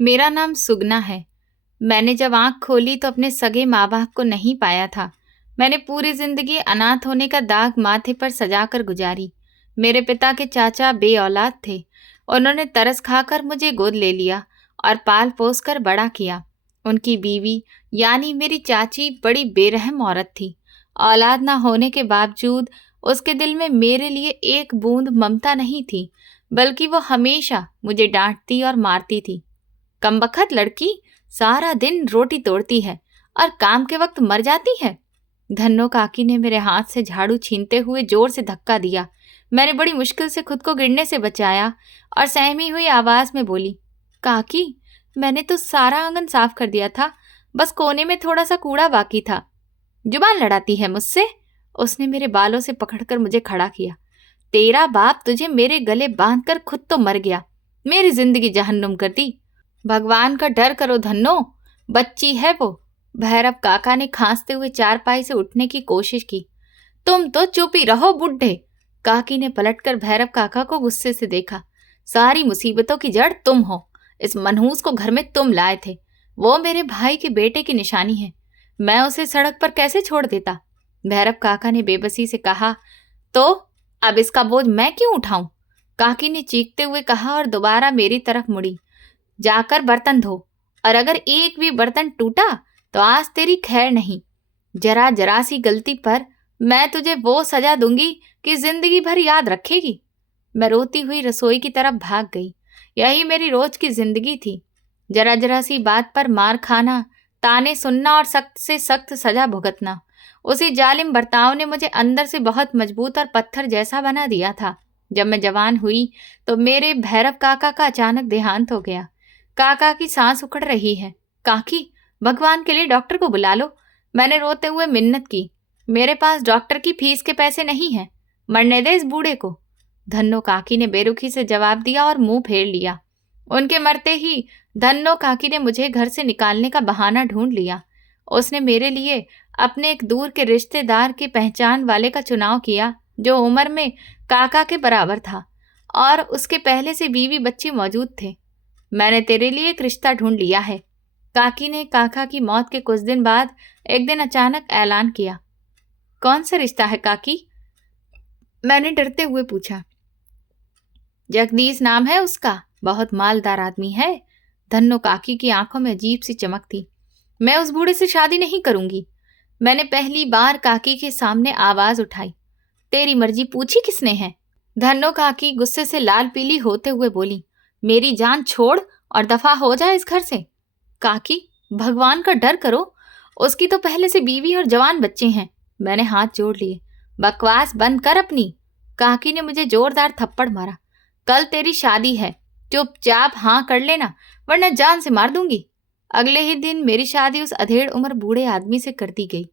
मेरा नाम सुगना है। मैंने जब आँख खोली तो अपने सगे माँ-बाप को नहीं पाया था। मैंने पूरी ज़िंदगी अनाथ होने का दाग माथे पर सजाकर गुजारी। मेरे पिता के चाचा बे-औलाद थे। उन्होंने तरस खाकर मुझे गोद ले लिया और पाल-पोस कर बड़ा किया। उनकी बीवी यानी मेरी चाची बड़ी बेरहम औरत थी। औलाद ना होने के बावजूद उसके दिल में मेरे लिए एक बूंद ममता नहीं थी, बल्कि वो हमेशा मुझे डांटती और मारती थी। कमबख्त लड़की, सारा दिन रोटी तोड़ती है और काम के वक्त मर जाती है। धन्नो काकी ने मेरे हाथ से झाड़ू छीनते हुए जोर से धक्का दिया। मैंने बड़ी मुश्किल से खुद को गिरने से बचाया और सहमी हुई आवाज में बोली, काकी, मैंने तो सारा आंगन साफ कर दिया था, बस कोने में थोड़ा सा कूड़ा बाकी था। जुबान लड़ाती है मुझसे। उसने मेरे बालों से पकड़कर मुझे खड़ा किया। तेरा बाप तुझे मेरे गले बांधकर खुद तो मर गया, मेरी जिंदगी जहन्नुम कर दी। भगवान का डर करो धन्नो, बच्ची है वो। भैरव काका ने खांसते हुए चारपाई से उठने की कोशिश की। तुम तो चुप ही रहो बुड्ढे। काकी ने पलटकर भैरव काका को गुस्से से देखा। सारी मुसीबतों की जड़ तुम हो। इस मनहूस को घर में तुम लाए थे। वो मेरे भाई के बेटे की निशानी है। मैं उसे सड़क पर कैसे छोड़ देता? भैरव काका ने बेबसी से कहा। तो अब इसका बोझ मैं क्यों उठाऊं? काकी ने चीखते हुए कहा और दोबारा मेरी तरफ मुड़ी। जाकर बर्तन धो, और अगर एक भी बर्तन टूटा तो आज तेरी खैर नहीं। जरा जरा सी गलती पर मैं तुझे वो सजा दूंगी कि जिंदगी भर याद रखेगी। मैं रोती हुई रसोई की तरफ भाग गई। यही मेरी रोज की जिंदगी थी। जरा जरा सी बात पर मार खाना, ताने सुनना और सख्त से सख्त सजा भुगतना। उसी जालिम बर्ताव ने मुझे अंदर से बहुत मजबूत और पत्थर जैसा बना दिया था। जब मैं जवान हुई तो मेरे भैरव काका का अचानक देहांत हो गया। काका की सांस उखड़ रही है। काकी, भगवान के लिए डॉक्टर को बुला लो। मैंने रोते हुए मिन्नत की। मेरे पास डॉक्टर की फीस के पैसे नहीं हैं। मरने दे इस बूढ़े को। धन्नो काकी ने बेरुखी से जवाब दिया और मुंह फेर लिया। उनके मरते ही धन्नो काकी ने मुझे घर से निकालने का बहाना ढूंढ लिया। उसने मेरे लिए अपने एक दूर के रिश्तेदार के पहचान वाले का चुनाव किया, जो उम्र में काका के बराबर था और उसके पहले से बीवी बच्चे मौजूद थे। मैंने तेरे लिए एक रिश्ता ढूंढ लिया है। काकी ने काका की मौत के कुछ दिन बाद एक दिन अचानक ऐलान किया। कौन सा रिश्ता है काकी? मैंने डरते हुए पूछा। जगदीश नाम है उसका, बहुत मालदार आदमी है। धन्नो काकी की आंखों में अजीब सी चमक थी। मैं उस बूढ़े से शादी नहीं करूंगी। मैंने पहली बार काकी के सामने आवाज उठाई। तेरी मर्जी पूछी किसने है? धन्नो काकी गुस्से से लाल पीली होते हुए बोली। मेरी जान छोड़ और दफा हो जाए इस घर से। काकी, भगवान का डर करो। उसकी तो पहले से बीवी और जवान बच्चे हैं। मैंने हाथ जोड़ लिए। बकवास बंद कर अपनी। काकी ने मुझे जोरदार थप्पड़ मारा। कल तेरी शादी है, चुपचाप हाँ कर लेना, वरना जान से मार दूंगी। अगले ही दिन मेरी शादी उस अधेड़ उम्र बूढ़े आदमी से कर दी गई।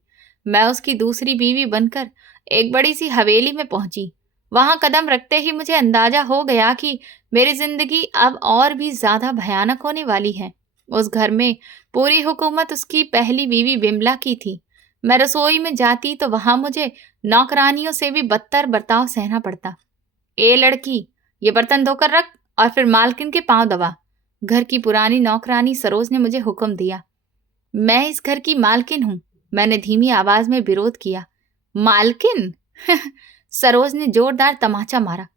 मैं उसकी दूसरी बीवी बनकर एक बड़ी सी हवेली में पहुंची। वहां कदम रखते ही मुझे अंदाजा हो गया कि मेरी जिंदगी अब और भी ज्यादा भयानक होने वाली है। उस घर में पूरी हुकूमत उसकी पहली बीवी बिमला की थी। मैं रसोई में जाती तो वहां मुझे नौकरानियों से भी बदतर बर्ताव सहना पड़ता। ए लड़की, ये बर्तन धोकर रख और फिर मालकिन के पांव दबा। घर की पुरानी नौकरानी सरोज ने मुझे हुक्म दिया। मैं इस घर की मालकिन हूं। मैंने धीमी आवाज में विरोध किया। मालकिन? सरोज ने जोरदार तमाचा मारा।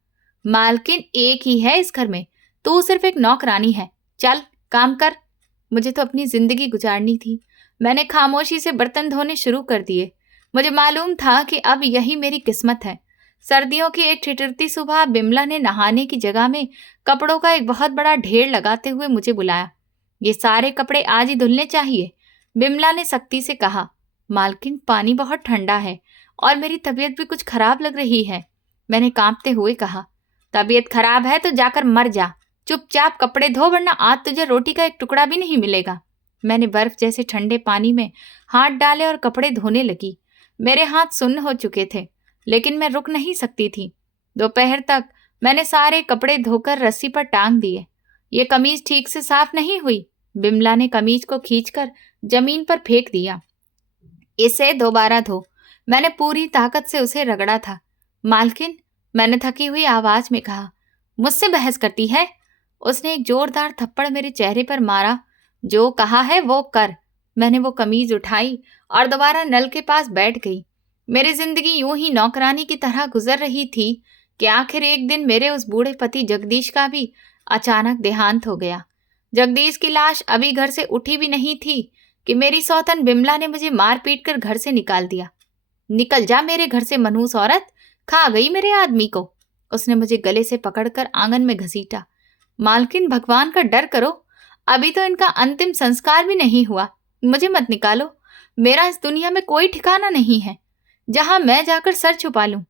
मालकिन एक ही है इस घर में, तू सिर्फ एक नौकरानी है। चल काम कर। मुझे तो अपनी जिंदगी गुजारनी थी। मैंने खामोशी से बर्तन धोने शुरू कर दिए। मुझे मालूम था कि अब यही मेरी किस्मत है। सर्दियों की एक ठिठुरती सुबह बिमला ने नहाने की जगह में कपड़ों का एक बहुत बड़ा ढेर लगाते हुए मुझे बुलाया। ये सारे कपड़े आज ही धुलने चाहिए, बिमला ने सख्ती से कहा। मालकिन, पानी बहुत ठंडा है और मेरी तबीयत भी कुछ खराब लग रही है, मैंने कांपते हुए कहा। तबीयत खराब है तो जाकर मर जा। चुपचाप कपड़े धो, वरना आज तुझे रोटी का एक टुकड़ा भी नहीं मिलेगा। मैंने बर्फ जैसे ठंडे पानी में हाथ डाले और कपड़े धोने लगी। मेरे हाथ सुन्न हो चुके थे, लेकिन मैं रुक नहीं सकती थी। दोपहर तक मैंने सारे कपड़े धोकर रस्सी पर टांग दिए। ये कमीज ठीक से साफ नहीं हुई। बिमला ने कमीज को खींचकर जमीन पर फेंक दिया। इसे दोबारा धो। मैंने पूरी ताकत से उसे रगड़ा था। मालकिन, मैंने थकी हुई आवाज में कहा। मुझसे बहस करती है? उसने एक जोरदार थप्पड़ मेरे चेहरे पर मारा। जो कहा है वो कर। मैंने वो कमीज उठाई और दोबारा नल के पास बैठ गई। मेरी जिंदगी यूं ही नौकरानी की तरह गुजर रही थी कि आखिर एक दिन मेरे उस बूढ़े पति जगदीश का भी अचानक देहांत हो गया। जगदीश की लाश अभी घर से उठी भी नहीं थी कि मेरी सौतन बिमला ने मुझे मार पीट कर घर से निकाल दिया। निकल जा मेरे घर से मनहूस औरत, खा गई मेरे आदमी को। उसने मुझे गले से पकड़कर आंगन में घसीटा। मालकिन, भगवान का डर करो, अभी तो इनका अंतिम संस्कार भी नहीं हुआ। मुझे मत निकालो, मेरा इस दुनिया में कोई ठिकाना नहीं है जहां मैं जाकर सर छुपा लूं।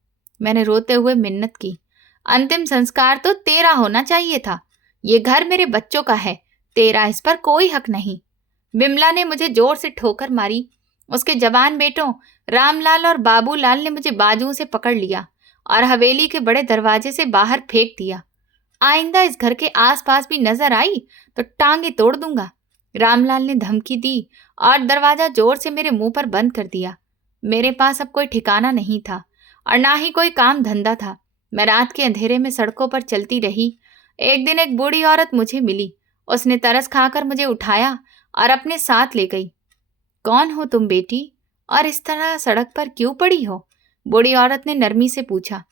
मैंने रोते हुए मिन्नत की। अंतिम संस्कार तो तेरा होना चाहिए था। ये घर मेरे बच्चों का है, तेरा इस पर कोई हक नहीं। बिमला ने मुझे जोर से ठोकर मारी। उसके जवान बेटों रामलाल और बाबूलाल ने मुझे बाजुओं से पकड़ लिया और हवेली के बड़े दरवाजे से बाहर फेंक दिया। आइंदा इस घर के आसपास भी नजर आई तो टांगे तोड़ दूंगा, रामलाल ने धमकी दी और दरवाजा जोर से मेरे मुंह पर बंद कर दिया। मेरे पास अब कोई ठिकाना नहीं था और ना ही कोई काम धंधा था। मैं रात के अंधेरे में सड़कों पर चलती रही। एक दिन एक बूढ़ी औरत मुझे मिली। उसने तरस खाकर मुझे उठाया और अपने साथ ले गई। कौन हो तुम बेटी, और इस तरह सड़क पर क्यों पड़ी हो? बूढ़ी औरत ने नरमी से पूछा।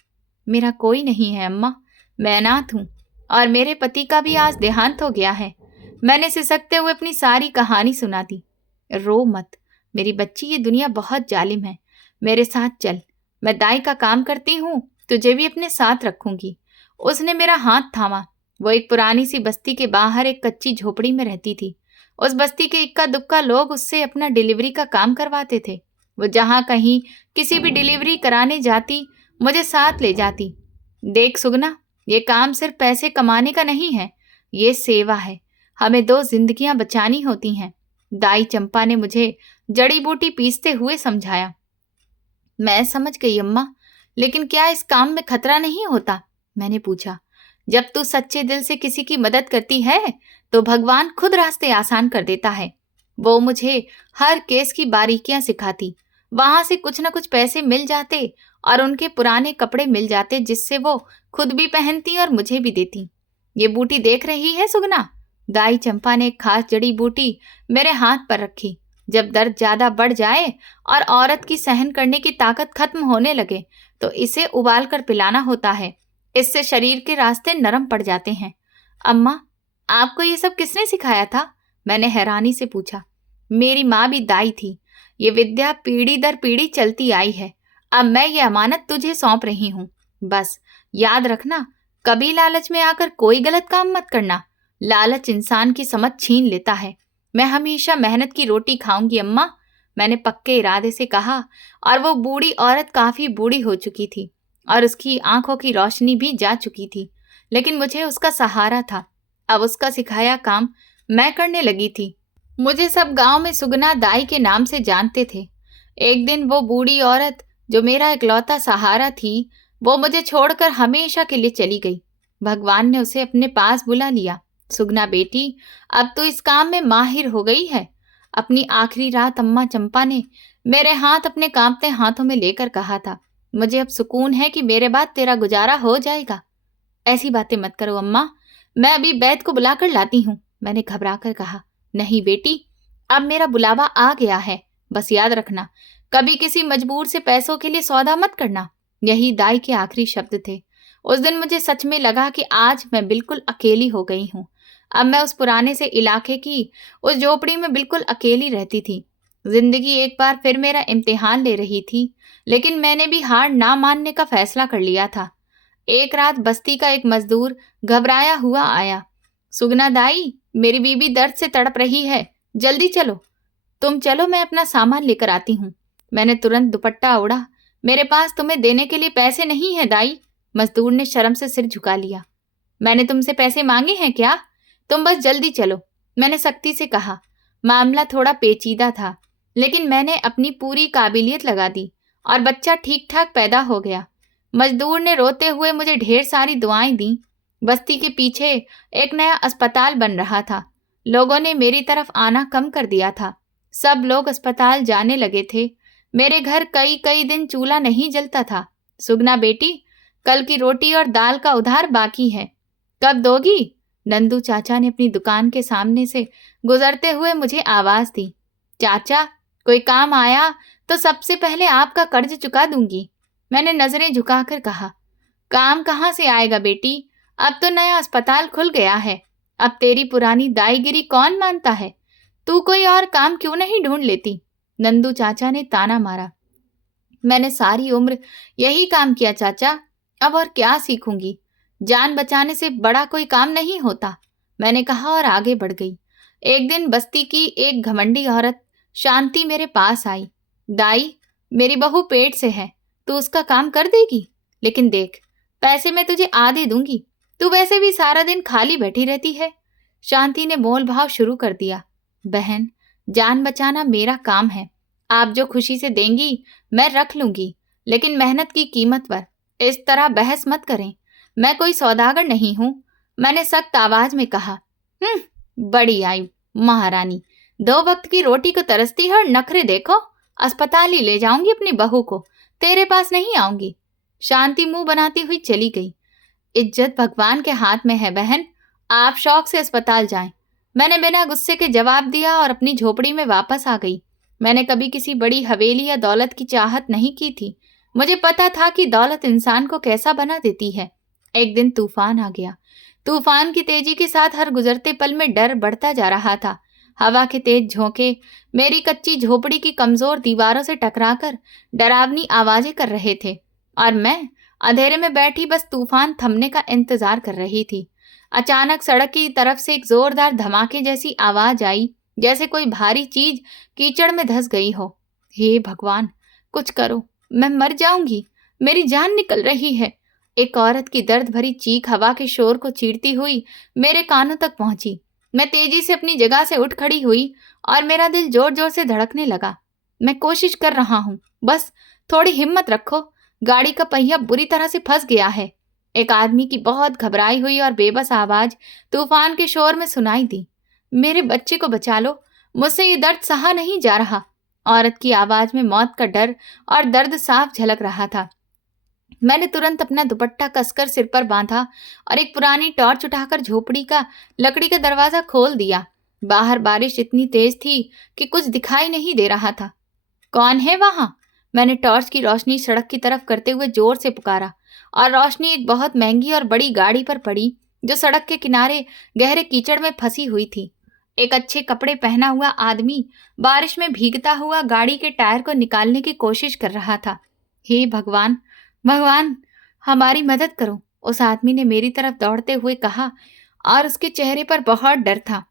मेरा कोई नहीं है अम्मा, मैं अनाथ हूँ और मेरे पति का भी आज देहांत हो गया है। मैंने सिसकते हुए अपनी सारी कहानी सुना दी। रो मत मेरी बच्ची, ये दुनिया बहुत जालिम है। मेरे साथ चल, मैं दाई का काम करती हूँ, तुझे भी अपने साथ रखूंगी। उसने मेरा हाथ थामा। वो एक पुरानी सी बस्ती के बाहर एक कच्ची झोपड़ी में रहती थी। उस बस्ती के इक्का दुक्का लोग उससे अपना डिलीवरी का काम करवाते थे। वो जहां कहीं किसी भी डिलीवरी कराने जाती, मुझे साथ ले जाती। देख सुगना, ये काम सिर्फ पैसे कमाने का नहीं है, ये सेवा है। हमें 2 जिंदगियां बचानी होती हैं। दाई चंपा ने मुझे जड़ी बूटी पीसते हुए समझाया। मैं समझ गई अम्मा, लेकिन क्या इस काम में खतरा नहीं होता? मैंने पूछा। जब तू सच्चे दिल से किसी की मदद करती है तो भगवान खुद रास्ते आसान कर देता है। वो मुझे हर केस की बारीकियां सिखाती। वहां से कुछ न कुछ पैसे मिल जाते और उनके पुराने कपड़े मिल जाते, जिससे वो खुद भी पहनती और मुझे भी देती। ये बूटी देख रही है सुगना? दाई चंपा ने एक खास जड़ी बूटी मेरे हाथ पर रखी। जब दर्द ज्यादा बढ़ जाए और औरत की सहन करने की ताकत खत्म होने लगे तो इसे उबाल कर पिलाना होता है। इससे शरीर के रास्ते नरम पड़ जाते हैं। अम्मा, आपको ये सब किसने सिखाया था? मैंने हैरानी से पूछा। मेरी माँ भी दाई थी। ये विद्या पीढ़ी दर पीढ़ी चलती आई है। अब मैं ये अमानत तुझे सौंप रही हूँ। बस याद रखना, कभी लालच में आकर कोई गलत काम मत करना। लालच इंसान की समझ छीन लेता है। मैं हमेशा मेहनत की रोटी खाऊंगी अम्मा, मैंने पक्के इरादे से कहा। और वो बूढ़ी औरत काफी बूढ़ी हो चुकी थी और उसकी आंखों की रोशनी भी जा चुकी थी, लेकिन मुझे उसका सहारा था। अब उसका सिखाया काम मैं करने लगी थी। मुझे सब गांव में सुगना दाई के नाम से जानते थे। एक दिन वो बूढ़ी औरत जो मेरा इकलौता सहारा थी, वो मुझे छोड़कर हमेशा के लिए चली गई। भगवान ने उसे अपने पास बुला लिया। सुगना बेटी, अब तो इस काम में माहिर हो गई है। अपनी आखिरी रात अम्मा चंपा ने मेरे हाथ अपने कांपते हाथों में लेकर कहा था। मुझे अब सुकून है कि मेरे बाद तेरा गुजारा हो जाएगा। ऐसी बातें मत करो अम्मा, मैं अभी बैद को बुलाकर लाती हूँ, मैंने घबराकर कहा। नहीं बेटी, अब मेरा बुलावा आ गया है। बस याद रखना, कभी किसी मजबूर से पैसों के लिए सौदा मत करना। यही दाई के आखिरी शब्द थे। उस दिन मुझे सच में लगा कि आज मैं बिल्कुल अकेली हो गई हूँ। अब मैं उस पुराने से इलाके की उस झोपड़ी में बिल्कुल अकेली रहती थी। जिंदगी एक बार फिर मेरा इम्तिहान ले रही थी, लेकिन मैंने भी हार ना मानने का फैसला कर लिया था। एक रात बस्ती का एक मजदूर घबराया हुआ आया। सुगना दाई, मेरी बीबी दर्द से तड़प रही है, जल्दी चलो। तुम चलो, मैं अपना सामान लेकर आती हूँ। मैंने तुरंत दुपट्टा ओढ़ा। मेरे पास तुम्हें देने के लिए पैसे नहीं है दाई। मजदूर ने शर्म से सिर झुका लिया। मैंने तुमसे पैसे मांगे हैं क्या? तुम बस जल्दी चलो, मैंने सख्ती से कहा। मामला थोड़ा पेचीदा था, लेकिन मैंने अपनी पूरी काबिलियत लगा दी और बच्चा ठीक ठाक पैदा हो गया। मजदूर ने रोते हुए मुझे ढेर सारी दुआएं दी। बस्ती के पीछे एक नया अस्पताल बन रहा था। लोगों ने मेरी तरफ आना कम कर दिया था। सब लोग अस्पताल जाने लगे थे। मेरे घर कई कई दिन चूल्हा नहीं जलता था। सुगना बेटी, कल की रोटी और दाल का उधार बाकी है, कब दोगी? नंदू चाचा ने अपनी दुकान के सामने से गुजरते हुए मुझे आवाज दी। चाचा, कोई काम आया तो सबसे पहले आपका कर्ज चुका दूंगी। मैंने नजरें झुकाकर कहा, काम कहाँ से आएगा बेटी, अब तो नया अस्पताल खुल गया है। अब तेरी पुरानी दाईगिरी कौन मानता है? तू कोई और काम क्यों नहीं ढूंढ लेती? नंदू चाचा ने ताना मारा। मैंने सारी उम्र यही काम किया चाचा, अब और क्या सीखूंगी? जान बचाने से बड़ा कोई काम नहीं होता, मैंने कहा और आगे बढ़ गई। एक दिन बस्ती की एक घमंडी औरत शांति मेरे पास आई। दाई, मेरी बहू पेट से है, तू उसका काम कर देगी? लेकिन देख, पैसे मैं तुझे आधे दूंगी, तू वैसे भी सारा दिन खाली बैठी रहती है। शांति ने मोल भाव शुरू कर दिया। बहन, जान बचाना मेरा काम है, आप जो खुशी से देंगी मैं रख लूंगी, लेकिन मेहनत की कीमत पर। इस तरह बहस मत करें, मैं कोई सौदागर नहीं हूं, मैंने सख्त आवाज में कहा। बड़ी आई महारानी, 2 वक्त की रोटी को तरसती है और नखरे देखो। अस्पताल ही ले जाऊंगी अपनी बहू को, तेरे पास नहीं आऊंगी। शांति मुंह बनाती हुई चली गई। इज्जत भगवान के हाथ में है बहन, आप शौक से अस्पताल जाएं। मैंने बिना गुस्से के जवाब दिया और अपनी झोपड़ी में वापस आ गई। मैंने कभी किसी बड़ी हवेली या दौलत की चाहत नहीं की थी। मुझे पता था कि दौलत इंसान को कैसा बना देती है। एक दिन तूफान आ गया। तूफान की तेजी के साथ हर गुजरते पल में डर बढ़ता जा रहा था। हवा के तेज झोंके मेरी कच्ची झोपड़ी की कमजोर दीवारों से टकराकर डरावनी आवाजें कर रहे थे और मैं अंधेरे में बैठी बस तूफान थमने का इंतजार कर रही थी। अचानक सड़क की तरफ से एक जोरदार धमाके जैसी आवाज आई, जैसे कोई भारी चीज कीचड़ में धंस गई हो। हे भगवान, कुछ करो, मैं मर जाऊंगी, मेरी जान निकल रही है। एक औरत की दर्द भरी चीख हवा के शोर को चीरती हुई मेरे कानों तक पहुंची। मैं तेजी से अपनी जगह से उठ खड़ी हुई और मेरा दिल जोर जोर से धड़कने लगा। मैं कोशिश कर रहा हूँ, बस थोड़ी हिम्मत रखो, गाड़ी का पहिया बुरी तरह से फंस गया है। एक आदमी की बहुत घबराई हुई और बेबस आवाज तूफान के शोर में सुनाई दी। मेरे बच्चे को बचा लो, मुझसे ये दर्द सहा नहीं जा रहा। औरत की आवाज में मौत का डर और दर्द साफ झलक रहा था। मैंने तुरंत अपना दुपट्टा कसकर सिर पर बांधा और एक पुरानी टॉर्च उठाकर झोपड़ी का लकड़ी का दरवाजा खोल दिया। बाहर बारिश इतनी तेज थी कि कुछ दिखाई नहीं दे रहा था। कौन है वहां? मैंने टॉर्च की रोशनी सड़क की तरफ करते हुए जोर से पुकारा और रोशनी एक बहुत महंगी और बड़ी गाड़ी पर पड़ी जो सड़क के किनारे गहरे कीचड़ में फंसी हुई थी। एक अच्छे कपड़े पहना हुआ आदमी बारिश में भीगता हुआ गाड़ी के टायर को निकालने की कोशिश कर रहा था। हे भगवान, भगवान, हमारी मदद करो, उस आदमी ने मेरी तरफ दौड़ते हुए कहा और उसके चेहरे पर बहुत डर था।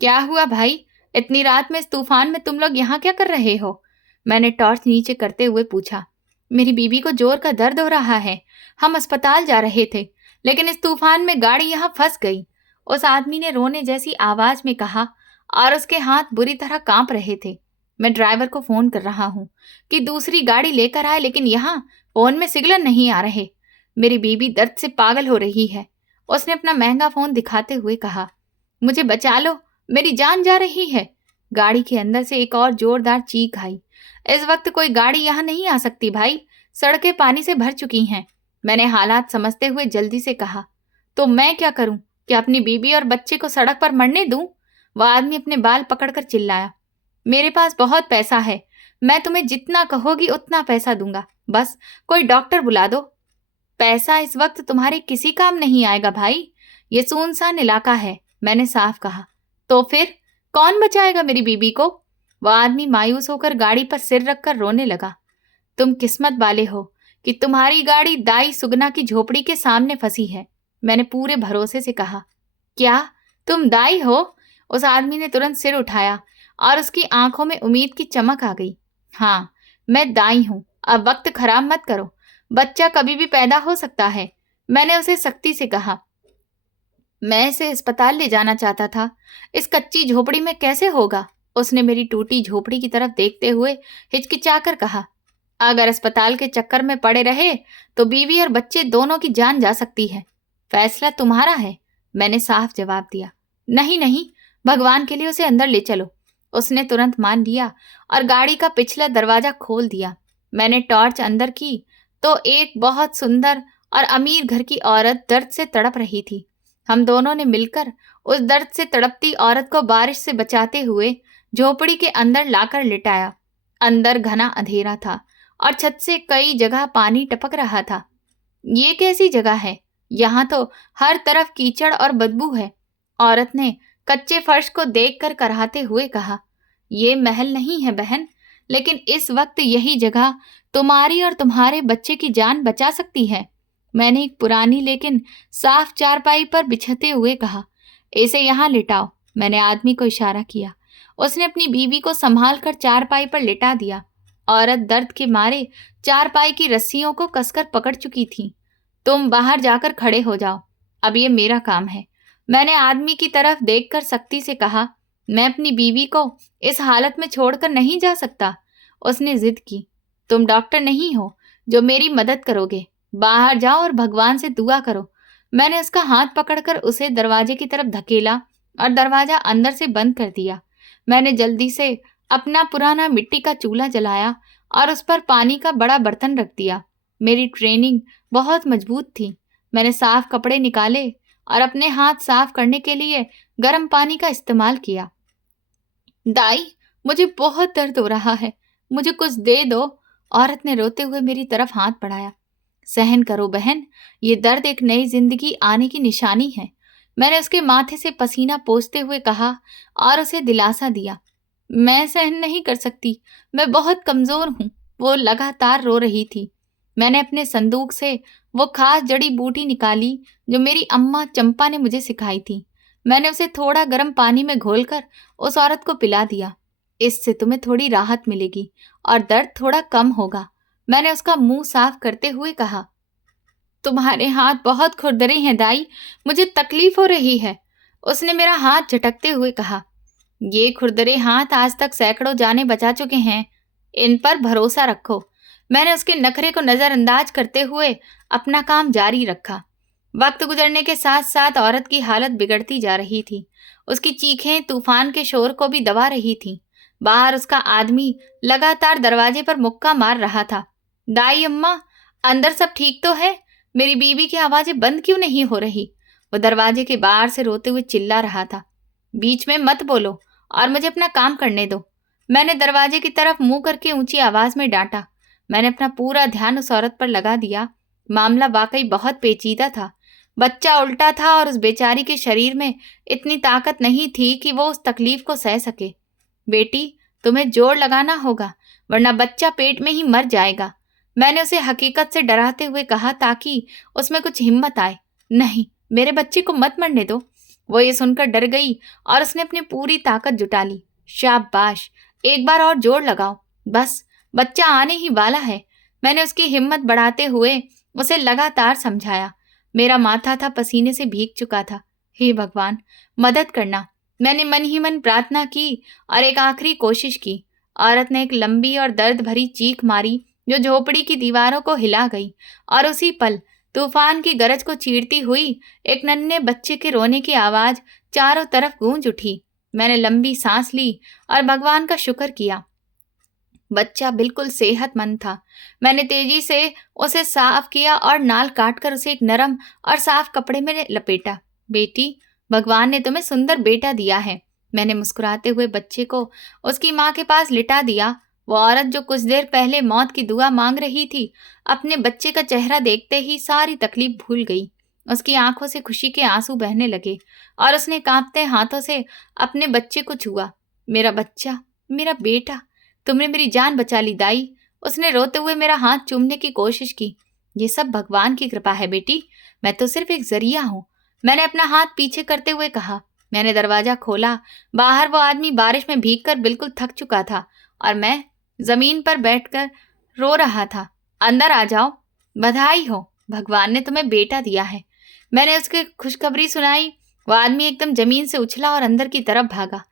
क्या हुआ भाई, इतनी रात में इस तूफान में तुम लोग यहाँ क्या कर रहे हो? मैंने टॉर्च नीचे करते हुए पूछा। मेरी बीबी को जोर का दर्द हो रहा है, हम अस्पताल जा रहे थे, लेकिन इस तूफान में गाड़ी यहाँ फंस गई, उस आदमी ने रोने जैसी आवाज में कहा और उसके हाथ बुरी तरह कांप रहे थे। मैं ड्राइवर को फोन कर रहा हूँ कि दूसरी गाड़ी लेकर आए, लेकिन यहाँ फोन में सिग्नल नहीं आ रहे। मेरी बीबी दर्द से पागल हो रही है, उसने अपना महंगा फोन दिखाते हुए कहा। मुझे बचा लो, मेरी जान जा रही है। गाड़ी के अंदर से एक और जोरदार चीख आई। इस वक्त कोई गाड़ी यहाँ नहीं आ सकती भाई, सड़कें पानी से भर चुकी हैं। मैंने हालात समझते हुए जल्दी से कहा। तो मैं क्या करूं? क्या अपनी बीबी और बच्चे को सड़क पर मरने दूं? वह आदमी अपने बाल पकड़कर चिल्लाया। मेरे पास बहुत पैसा है, मैं तुम्हें जितना कहोगी उतना पैसा दूंगा, बस कोई डॉक्टर बुला दो। पैसा इस वक्त तुम्हारे किसी काम नहीं आएगा भाई, ये सुनसान इलाका है, मैंने साफ कहा। तो फिर कौन बचाएगा मेरी बीबी को? वह आदमी मायूस होकर गाड़ी पर सिर रखकर रोने लगा। तुम किस्मत वाले हो कि तुम्हारी गाड़ी दाई सुगना की झोपड़ी के सामने फंसी है, मैंने पूरे भरोसे से कहा। क्या तुम दाई हो? उस आदमी ने तुरंत सिर उठाया और उसकी आंखों में उम्मीद की चमक आ गई। हाँ, मैं दाई हूं, अब वक्त खराब मत करो, बच्चा कभी भी पैदा हो सकता है, मैंने उसे सख्ती से कहा। मैं इसे अस्पताल ले जाना चाहता था, इस कच्ची झोपड़ी में कैसे होगा? उसने मेरी टूटी झोपड़ी की तरफ देखते हुए हिचकिचाकर कहा। अगर अस्पताल के चक्कर में पड़े रहे तो बीवी और बच्चे दोनों की जान जा सकती है, फैसला तुम्हारा है, मैंने साफ जवाब दिया। नहीं नहीं, भगवान के लिए उसे अंदर ले चलो। उसने तुरंत मान लिया और गाड़ी का पिछला दरवाजा खोल दिया। मैंने टॉर्च अंदर की तो एक बहुत सुंदर और अमीर घर की औरत दर्द से तड़प रही थी। हम दोनों ने मिलकर उस दर्द से तड़पती औरत को बारिश से बचाते हुए झोपड़ी के अंदर लाकर लिटाया। अंदर घना अंधेरा था और छत से कई जगह पानी टपक रहा था। ये कैसी जगह है? यहाँ तो हर तरफ कीचड़ और बदबू है। औरत ने कच्चे फर्श को देखकर कराहते हुए कहा, ये महल नहीं है बहन, लेकिन इस वक्त यही जगह तुम्हारी और तुम्हारे बच्चे की जान बचा सकती है। मैंने एक पुरानी लेकिन साफ चारपाई पर बिछते हुए कहा, इसे यहाँ लिटाओ। मैंने आदमी को इशारा किया। उसने अपनी बीवी को संभाल कर चारपाई पर लिटा दिया। औरत दर्द के मारे चारपाई की रस्सियों को कसकर पकड़ चुकी थी। तुम बाहर जाकर खड़े हो जाओ, अब ये मेरा काम है। मैंने आदमी की तरफ देखकर सख्ती से कहा, मैं अपनी बीवी को इस हालत में छोड़कर नहीं जा सकता। उसने जिद की, तुम डॉक्टर नहीं हो जो मेरी मदद करोगे। बाहर जाओ और भगवान से दुआ करो। मैंने उसका हाथ पकड़कर उसे दरवाजे की तरफ धकेला और दरवाजा अंदर से बंद कर दिया। मैंने जल्दी से अपना पुराना मिट्टी का चूल्हा जलाया और उस पर पानी का बड़ा बर्तन रख दिया। मेरी ट्रेनिंग बहुत मजबूत थी। मैंने साफ कपड़े निकाले और अपने हाथ साफ करने के लिए गर्म पानी का इस्तेमाल किया। दाई, मुझे बहुत दर्द हो रहा है, मुझे कुछ दे दो। औरत ने रोते हुए मेरी तरफ हाथ बढ़ाया। सहन करो बहन, ये दर्द एक नई जिंदगी आने की निशानी है। मैंने उसके माथे से पसीना पोंछते हुए कहा और उसे दिलासा दिया। मैं सहन नहीं कर सकती, मैं बहुत कमजोर हूँ। वो लगातार रो रही थी। मैंने अपने संदूक से वो खास जड़ी बूटी निकाली जो मेरी अम्मा चंपा ने मुझे सिखाई थी। मैंने उसे थोड़ा गर्म पानी में घोलकर उस औरत को पिला दिया। इससे तुम्हें थोड़ी राहत मिलेगी और दर्द थोड़ा कम होगा। मैंने उसका मुंह साफ करते हुए कहा, तुम्हारे हाथ बहुत खुरदरे हैं दाई, मुझे तकलीफ हो रही है। उसने मेरा हाथ झटकते हुए कहा, ये खुरदरे हाथ आज तक सैकड़ों जाने बचा चुके हैं, इन पर भरोसा रखो। मैंने उसके नखरे को नजरअंदाज करते हुए अपना काम जारी रखा। वक्त गुजरने के साथ साथ औरत की हालत बिगड़ती जा रही थी। उसकी चीखें तूफान के शोर को भी दबा रही थीं। बाहर उसका आदमी लगातार दरवाजे पर मुक्का मार रहा था। दाई अम्मा, अंदर सब ठीक तो है? मेरी बीवी की आवाजें बंद क्यों नहीं हो रही? वो दरवाजे के बाहर से रोते हुए चिल्ला रहा था। बीच में मत बोलो और मुझे अपना काम करने दो। मैंने दरवाजे की तरफ मुंह करके ऊंची आवाज में डांटा। मैंने अपना पूरा ध्यान उस औरत पर लगा दिया। मामला वाकई बहुत पेचीदा था। बच्चा उल्टा था और उस बेचारी के शरीर में इतनी ताकत नहीं थी कि वो उस तकलीफ को सह सके। बेटी, तुम्हें जोर लगाना होगा, वरना बच्चा पेट में ही मर जाएगा। मैंने उसे हकीकत से डराते हुए कहा ताकि उसमें कुछ हिम्मत आए। नहीं, मेरे बच्चे को मत मरने दो। वो ये सुनकर डर गई और उसने अपनी पूरी ताकत जुटा ली। शाबाश, एक बार और जोर लगाओ, बस बच्चा आने ही वाला है। मैंने उसकी हिम्मत बढ़ाते हुए उसे लगातार समझाया। मेरा माथा था पसीने से भीग चुका था। हे भगवान, मदद करना। मैंने मन ही मन प्रार्थना की और एक आखिरी कोशिश की। औरत ने एक लंबी और दर्द भरी चीख मारी जो झोपड़ी की दीवारों को हिला गई और उसी पल तूफान की गरज को चीरती हुई एक नन्हे बच्चे के रोने की आवाज चारों तरफ गूंज उठी। मैंने लंबी सांस ली और भगवान का शुक्र किया। बच्चा बिल्कुल सेहतमंद था। मैंने तेजी से उसे साफ किया और नाल काटकर उसे एक नरम और साफ कपड़े में लपेटा। बेटी, भगवान ने तुम्हें सुंदर बेटा दिया है। मैंने मुस्कुराते हुए बच्चे को उसकी माँ के पास लिटा दिया। वो औरत जो कुछ देर पहले मौत की दुआ मांग रही थी, अपने बच्चे का चेहरा देखते ही सारी तकलीफ भूल गई। उसकी आंखों से खुशी के आंसू बहने लगे और उसने कांपते हाथों से अपने बच्चे को छुआ। मेरा बच्चा, मेरा बेटा, तुमने मेरी जान बचा ली दाई। उसने रोते हुए मेरा हाथ चूमने की कोशिश की। ये सब भगवान की कृपा है बेटी, मैं तो सिर्फ एक जरिया हूँ। मैंने अपना हाथ पीछे करते हुए कहा। मैंने दरवाजा खोला। बाहर वो आदमी बारिश में भीगकर बिल्कुल थक चुका था और मैं जमीन पर बैठकर रो रहा था। अंदर आ जाओ, बधाई हो, भगवान ने तुम्हें बेटा दिया है। मैंने उसकी खुशखबरी सुनाई। वो आदमी एकदम जमीन से उछला और अंदर की तरफ भागा।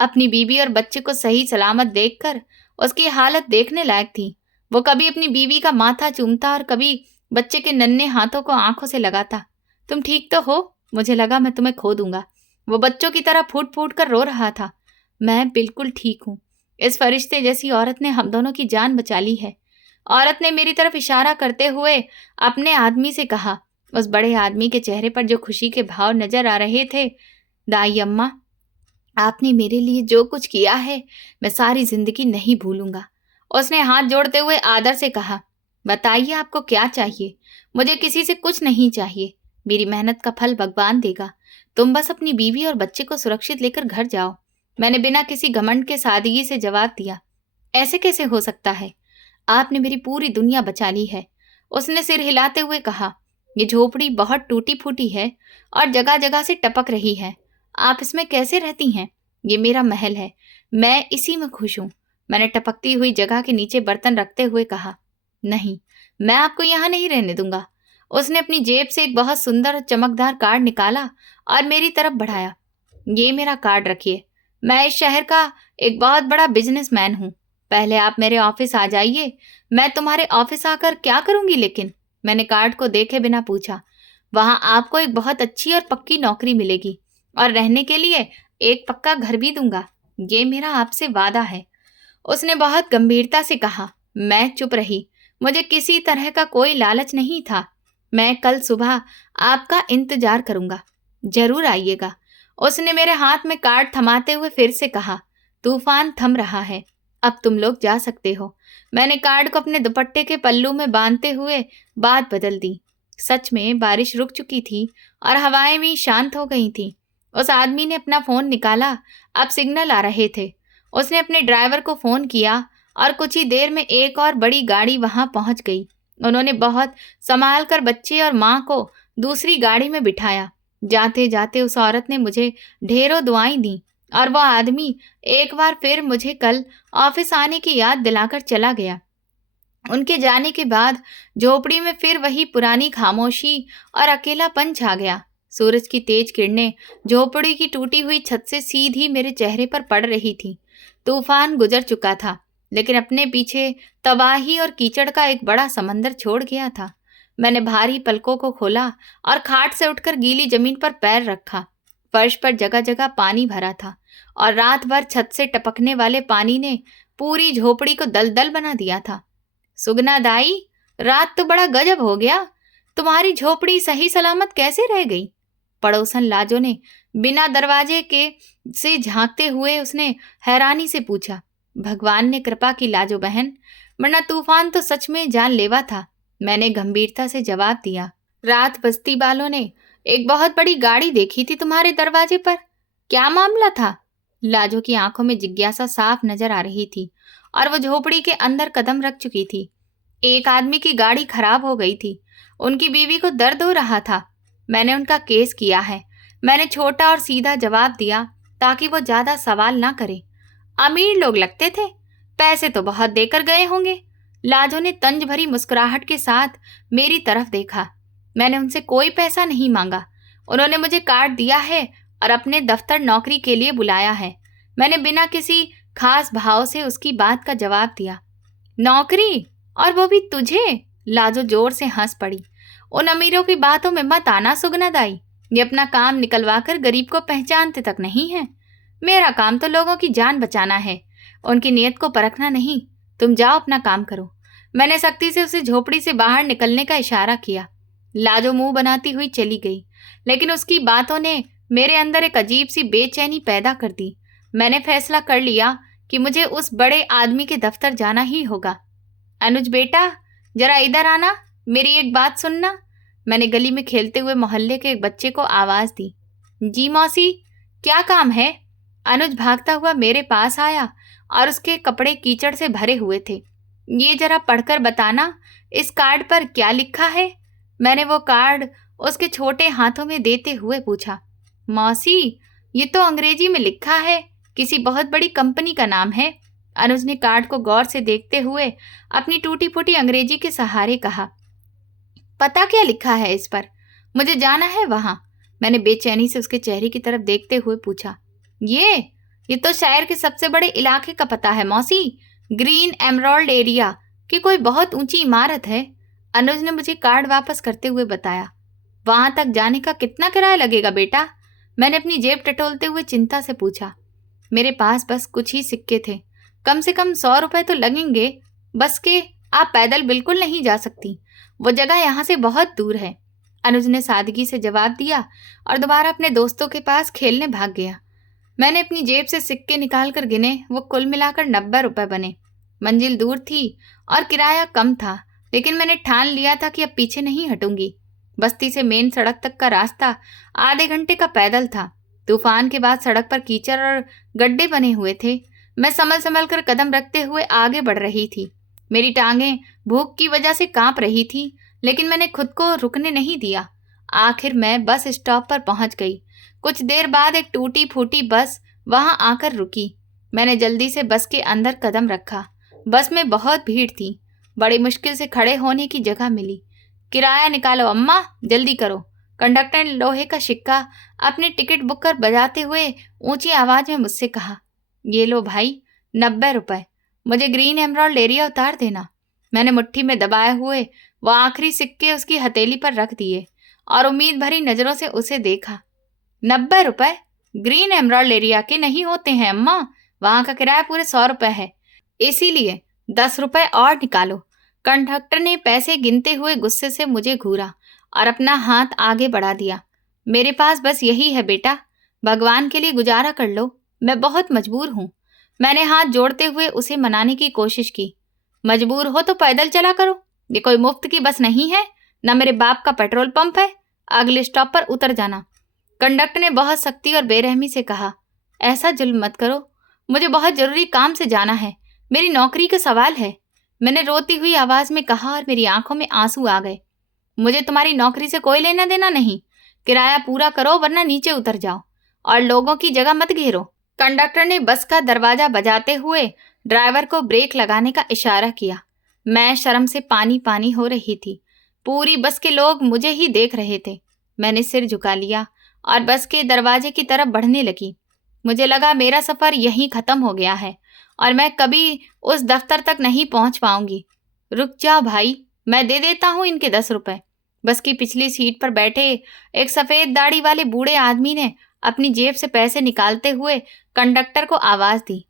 अपनी बीवी और बच्चे को सही सलामत देखकर उसकी हालत देखने लायक थी। वो कभी अपनी बीवी का माथा चूमता और कभी बच्चे के नन्हे हाथों को आंखों से लगाता। तुम ठीक तो हो? मुझे लगा मैं तुम्हें खो दूंगा। वो बच्चों की तरह फूट फूट कर रो रहा था। मैं बिल्कुल ठीक हूँ। इस फरिश्ते जैसी औरत ने हम दोनों की जान बचा ली है। औरत ने मेरी तरफ इशारा करते हुए अपने आदमी से कहा, उस बड़े आदमी के चेहरे पर जो खुशी के भाव नजर आ रहे थे। दाई अम्मा, आपने मेरे लिए जो कुछ किया है मैं सारी जिंदगी नहीं भूलूंगा। उसने हाथ जोड़ते हुए आदर से कहा। बताइए आपको क्या चाहिए? मुझे किसी से कुछ नहीं चाहिए। मेरी मेहनत का फल भगवान देगा। तुम बस अपनी बीवी और बच्चे को सुरक्षित लेकर घर जाओ। मैंने बिना किसी घमंड के सादगी से जवाब दिया। ऐसे कैसे हो सकता है? आपने मेरी पूरी दुनिया बचा ली है। उसने सिर हिलाते हुए कहा। ये झोपड़ी बहुत टूटी फूटी है और जगह जगह से टपक रही है। आप इसमें कैसे रहती हैं? ये मेरा महल है, मैं इसी में खुश हूं। मैंने टपकती हुई जगह के नीचे बर्तन रखते हुए कहा। नहीं, मैं आपको यहाँ नहीं रहने दूंगा। उसने अपनी जेब से एक बहुत सुंदर और चमकदार कार्ड निकाला और मेरी तरफ बढ़ाया। ये मेरा कार्ड रखिए। मैं इस शहर का एक बहुत बड़ा बिजनेसमैन हूँ। पहले आप मेरे ऑफिस आ जाइए। मैं तुम्हारे ऑफिस आकर क्या करूंगी लेकिन? मैंने कार्ड को देखे बिना पूछा। वहां आपको एक बहुत अच्छी और पक्की नौकरी मिलेगी और रहने के लिए एक पक्का घर भी दूंगा। ये मेरा आपसे वादा है। उसने बहुत गंभीरता से कहा। मैं चुप रही। मुझे किसी तरह का कोई लालच नहीं था। मैं कल सुबह आपका इंतजार करूंगा, जरूर आइएगा। उसने मेरे हाथ में कार्ड थमाते हुए फिर से कहा। तूफान थम रहा है, अब तुम लोग जा सकते हो। मैंने कार्ड को अपने दुपट्टे के पल्लू में बांधते हुए बात बदल दी। सच में बारिश रुक चुकी थी और हवाएं भी शांत हो गई थीं। उस आदमी ने अपना फोन निकाला। अब सिग्नल आ रहे थे। उसने अपने ड्राइवर को फोन किया और कुछ ही देर में एक और बड़ी गाड़ी वहां पहुंच गई। उन्होंने बहुत संभाल कर बच्चे और माँ को दूसरी गाड़ी में बिठाया। जाते जाते उस औरत ने मुझे ढेरों दुआएं दी और वह आदमी एक बार फिर मुझे कल ऑफिस आने की याद दिलाकर चला गया। उनके जाने के बाद झोपड़ी में फिर वही पुरानी खामोशी और अकेलापन छा गया। सूरज की तेज किरणें झोपड़ी की टूटी हुई छत से सीधी मेरे चेहरे पर पड़ रही थी। तूफान गुजर चुका था, लेकिन अपने पीछे तबाही और कीचड़ का एक बड़ा समंदर छोड़ गया था। मैंने भारी पलकों को खोला और खाट से उठकर गीली जमीन पर पैर रखा। फर्श पर जगह जगह पानी भरा था और रात भर छत से टपकने वाले पानी ने पूरी झोपड़ी को दलदल बना दिया था। सुगना दाई, रात तो बड़ा गजब हो गया। तुम्हारी झोपड़ी सही सलामत कैसे रह गई? पड़ोसन लाजो ने बिना दरवाजे के से झांकते हुए उसने हैरानी से पूछा। भगवान ने कृपा की लाजो बहन, वरना तूफान तो सच में जानलेवा था। मैंने गंभीरता से जवाब दिया। रात बस्ती वालों ने एक बहुत बड़ी गाड़ी देखी थी तुम्हारे दरवाजे पर। क्या मामला था? लाजो की आंखों में जिज्ञासा साफ नजर आ रही थी और वो झोपड़ी के अंदर कदम रख चुकी थी। एक आदमी की गाड़ी खराब हो गई थी। उनकी बीवी को दर्द हो रहा था। मैंने उनका केस किया है। मैंने छोटा और सीधा जवाब दिया ताकि वो ज्यादा सवाल ना करे। अमीर लोग लगते थे, पैसे तो बहुत देकर गए होंगे। लाजो ने तंज भरी मुस्कुराहट के साथ मेरी तरफ देखा। मैंने उनसे कोई पैसा नहीं मांगा। उन्होंने मुझे कार्ड दिया है और अपने दफ्तर नौकरी के लिए बुलाया है। मैंने बिना किसी खास भाव से उसकी बात का जवाब दिया। नौकरी, और वो भी तुझे? लाजो जोर से हंस पड़ी। उन अमीरों की बातों में मत आना सुगना दाई। ये अपना काम निकलवा कर गरीब को पहचानते तक नहीं है। मेरा काम तो लोगों की जान बचाना है, उनकी नीयत को परखना नहीं। तुम जाओ अपना काम करो। मैंने सख्ती से उसे झोपड़ी से बाहर निकलने का इशारा किया। लाजो मुंह बनाती हुई चली गई, लेकिन उसकी बातों ने मेरे अंदर एक अजीब सी बेचैनी पैदा कर दी। मैंने फैसला कर लिया कि मुझे उस बड़े आदमी के दफ्तर जाना ही होगा। अनुज बेटा, जरा इधर आना, मेरी एक बात सुनना। मैंने गली में खेलते हुए मोहल्ले के एक बच्चे को आवाज दी। जी मौसी, क्या काम है? अनुज भागता हुआ मेरे पास आया और उसके कपड़े कीचड़ से भरे हुए थे। ये जरा पढ़कर बताना, इस कार्ड पर क्या लिखा है? मैंने वो कार्ड उसके छोटे हाथों में देते हुए पूछा। मौसी, ये तो अंग्रेजी में लिखा है, किसी बहुत बड़ी कंपनी का नाम है। अनुज ने कार्ड को गौर से देखते हुए अपनी टूटी फूटी अंग्रेजी के सहारे कहा। पता क्या लिखा है इस पर? मुझे जाना है वहां। मैंने बेचैनी से उसके चेहरे की तरफ देखते हुए पूछा। ये तो शहर के सबसे बड़े इलाके का पता है मौसी, ग्रीन एमराल्ड एरिया की कोई बहुत ऊंची इमारत है। अनुज ने मुझे कार्ड वापस करते हुए बताया। वहां तक जाने का कितना किराया लगेगा बेटा? मैंने अपनी जेब टटोलते हुए चिंता से पूछा। मेरे पास बस कुछ ही सिक्के थे, कम से कम 100 रुपए तो लगेंगे। बस के आप पैदल बिल्कुल नहीं जा सकती, वो जगह यहाँ से बहुत दूर है। अनुज ने सादगी से जवाब दिया और दोबारा अपने दोस्तों के पास खेलने भाग गया। मैंने अपनी जेब से सिक्के निकालकर गिने, वो कुल मिलाकर 90 रुपए बने। मंजिल दूर थी और किराया कम था, लेकिन मैंने ठान लिया था कि अब पीछे नहीं हटूंगी। बस्ती से मेन सड़क तक का रास्ता आधे घंटे का पैदल था। तूफान के बाद सड़क पर कीचड़ और गड्ढे बने हुए थे। मैं संभल संभल कर कदम रखते हुए आगे बढ़ रही थी। मेरी टांगें भूख की वजह से कांप रही थी, लेकिन मैंने खुद को रुकने नहीं दिया। आखिर मैं बस स्टॉप पर पहुंच गई। कुछ देर बाद एक टूटी फूटी बस वहां आकर रुकी। मैंने जल्दी से बस के अंदर कदम रखा। बस में बहुत भीड़ थी। बड़ी मुश्किल से खड़े होने की जगह मिली। किराया निकालो अम्मा, जल्दी करो। कंडक्टर ने लोहे का सिक्का अपनी टिकट बुक कर बजाते हुए ऊंची आवाज में मुझसे कहा, ये लो भाई, 90 रुपए। मुझे ग्रीन एमराल्ड एरिया उतार देना। मैंने मुट्ठी में दबाए हुए वो आखिरी सिक्के उसकी हथेली पर रख दिए और उम्मीद भरी नजरों से उसे देखा। 90 रुपए? ग्रीन एमराल्ड एरिया के नहीं होते हैं अम्मा, वहां का किराया पूरे 100 रुपए है, इसीलिए 10 रुपए और निकालो। कंडक्टर ने पैसे गिनते हुए गुस्से से मुझे घूरा और अपना हाथ आगे बढ़ा दिया। मेरे पास बस यही है बेटा, भगवान के लिए गुजारा कर लो, मैं बहुत मजबूर हूँ। मैंने हाथ जोड़ते हुए उसे मनाने की कोशिश की। मजबूर हो तो पैदल चला करो, ये कोई मुफ्त की बस नहीं है, न मेरे बाप का पेट्रोल पंप है। अगले स्टॉप पर उतर जाना। कंडक्टर ने बहुत सख्ती और बेरहमी से कहा, ऐसा जुल्म मत करो, मुझे बहुत जरूरी काम से जाना है, मेरी नौकरी का सवाल है। मैंने रोती हुई आवाज में कहा और मेरी आंखों में आंसू आ गए। मुझे तुम्हारी नौकरी से कोई लेना देना नहीं, किराया पूरा करो वरना नीचे उतर जाओ और लोगों की जगह मत घेरो। कंडक्टर ने बस का दरवाजा बजाते हुए ड्राइवर को ब्रेक लगाने का इशारा किया। मैं शर्म से पानी पानी हो रही थी। पूरी बस के लोग मुझे ही देख रहे थे। मैंने सिर झुका लिया और बस के दरवाजे की तरफ बढ़ने लगी। मुझे लगा मेरा सफर यहीं खत्म हो गया है और मैं कभी उस दफ्तर तक नहीं पहुंच पाऊंगी। रुक जाओ भाई, मैं दे देता हूं इनके 10 रुपए। बस की पिछली सीट पर बैठे एक सफेद दाढ़ी वाले बूढ़े आदमी ने अपनी जेब से पैसे निकालते हुए कंडक्टर को आवाज दी,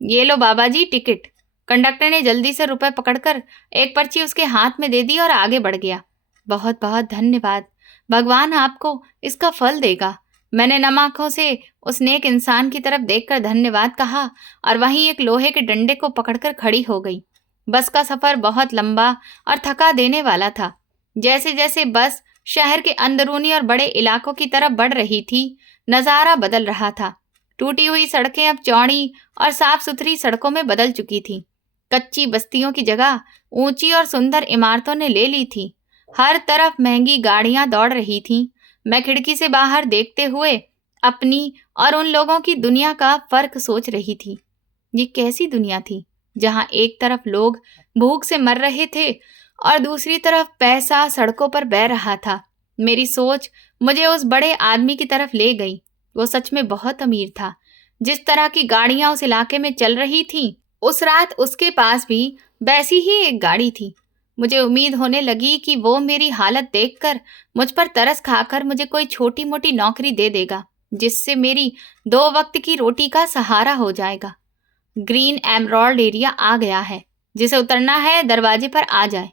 ये लो बाबा जी टिकट। कंडक्टर ने जल्दी से रुपए पकड़कर एक पर्ची उसके हाथ में दे दी और आगे बढ़ गया। बहुत बहुत धन्यवाद, भगवान आपको इसका फल देगा। मैंने नम आंखों से उस नेक इंसान की तरफ देखकर धन्यवाद कहा और वहीं एक लोहे के डंडे को पकड़कर खड़ी हो गई। बस का सफर बहुत लंबा और थका देने वाला था। जैसे जैसे बस शहर के अंदरूनी और बड़े इलाकों की तरफ बढ़ रही थी, नजारा बदल रहा था। टूटी हुई सड़कें अब चौड़ी और साफ सुथरी सड़कों में बदल चुकी थीं। कच्ची बस्तियों की जगह ऊंची और सुंदर इमारतों ने ले ली थी। हर तरफ महंगी गाड़ियां दौड़ रही थीं। मैं खिड़की से बाहर देखते हुए अपनी और उन लोगों की दुनिया का फर्क सोच रही थी। ये कैसी दुनिया थी जहां एक तरफ लोग भूख से मर रहे थे और दूसरी तरफ पैसा सड़कों पर बह रहा था। मेरी सोच मुझे उस बड़े आदमी की तरफ ले गई। वो सच में बहुत अमीर था। जिस तरह की गाड़ियां उस इलाके में चल रही थीं, उस रात उसके पास भी वैसी ही एक गाड़ी थी। मुझे उम्मीद होने लगी कि वो मेरी हालत देखकर मुझ पर तरस खाकर मुझे कोई छोटी मोटी नौकरी दे देगा, जिससे मेरी 2 वक्त की रोटी का सहारा हो जाएगा। ग्रीन एमराल्ड एरिया आ गया है, जिसे उतरना है दरवाजे पर आ जाए।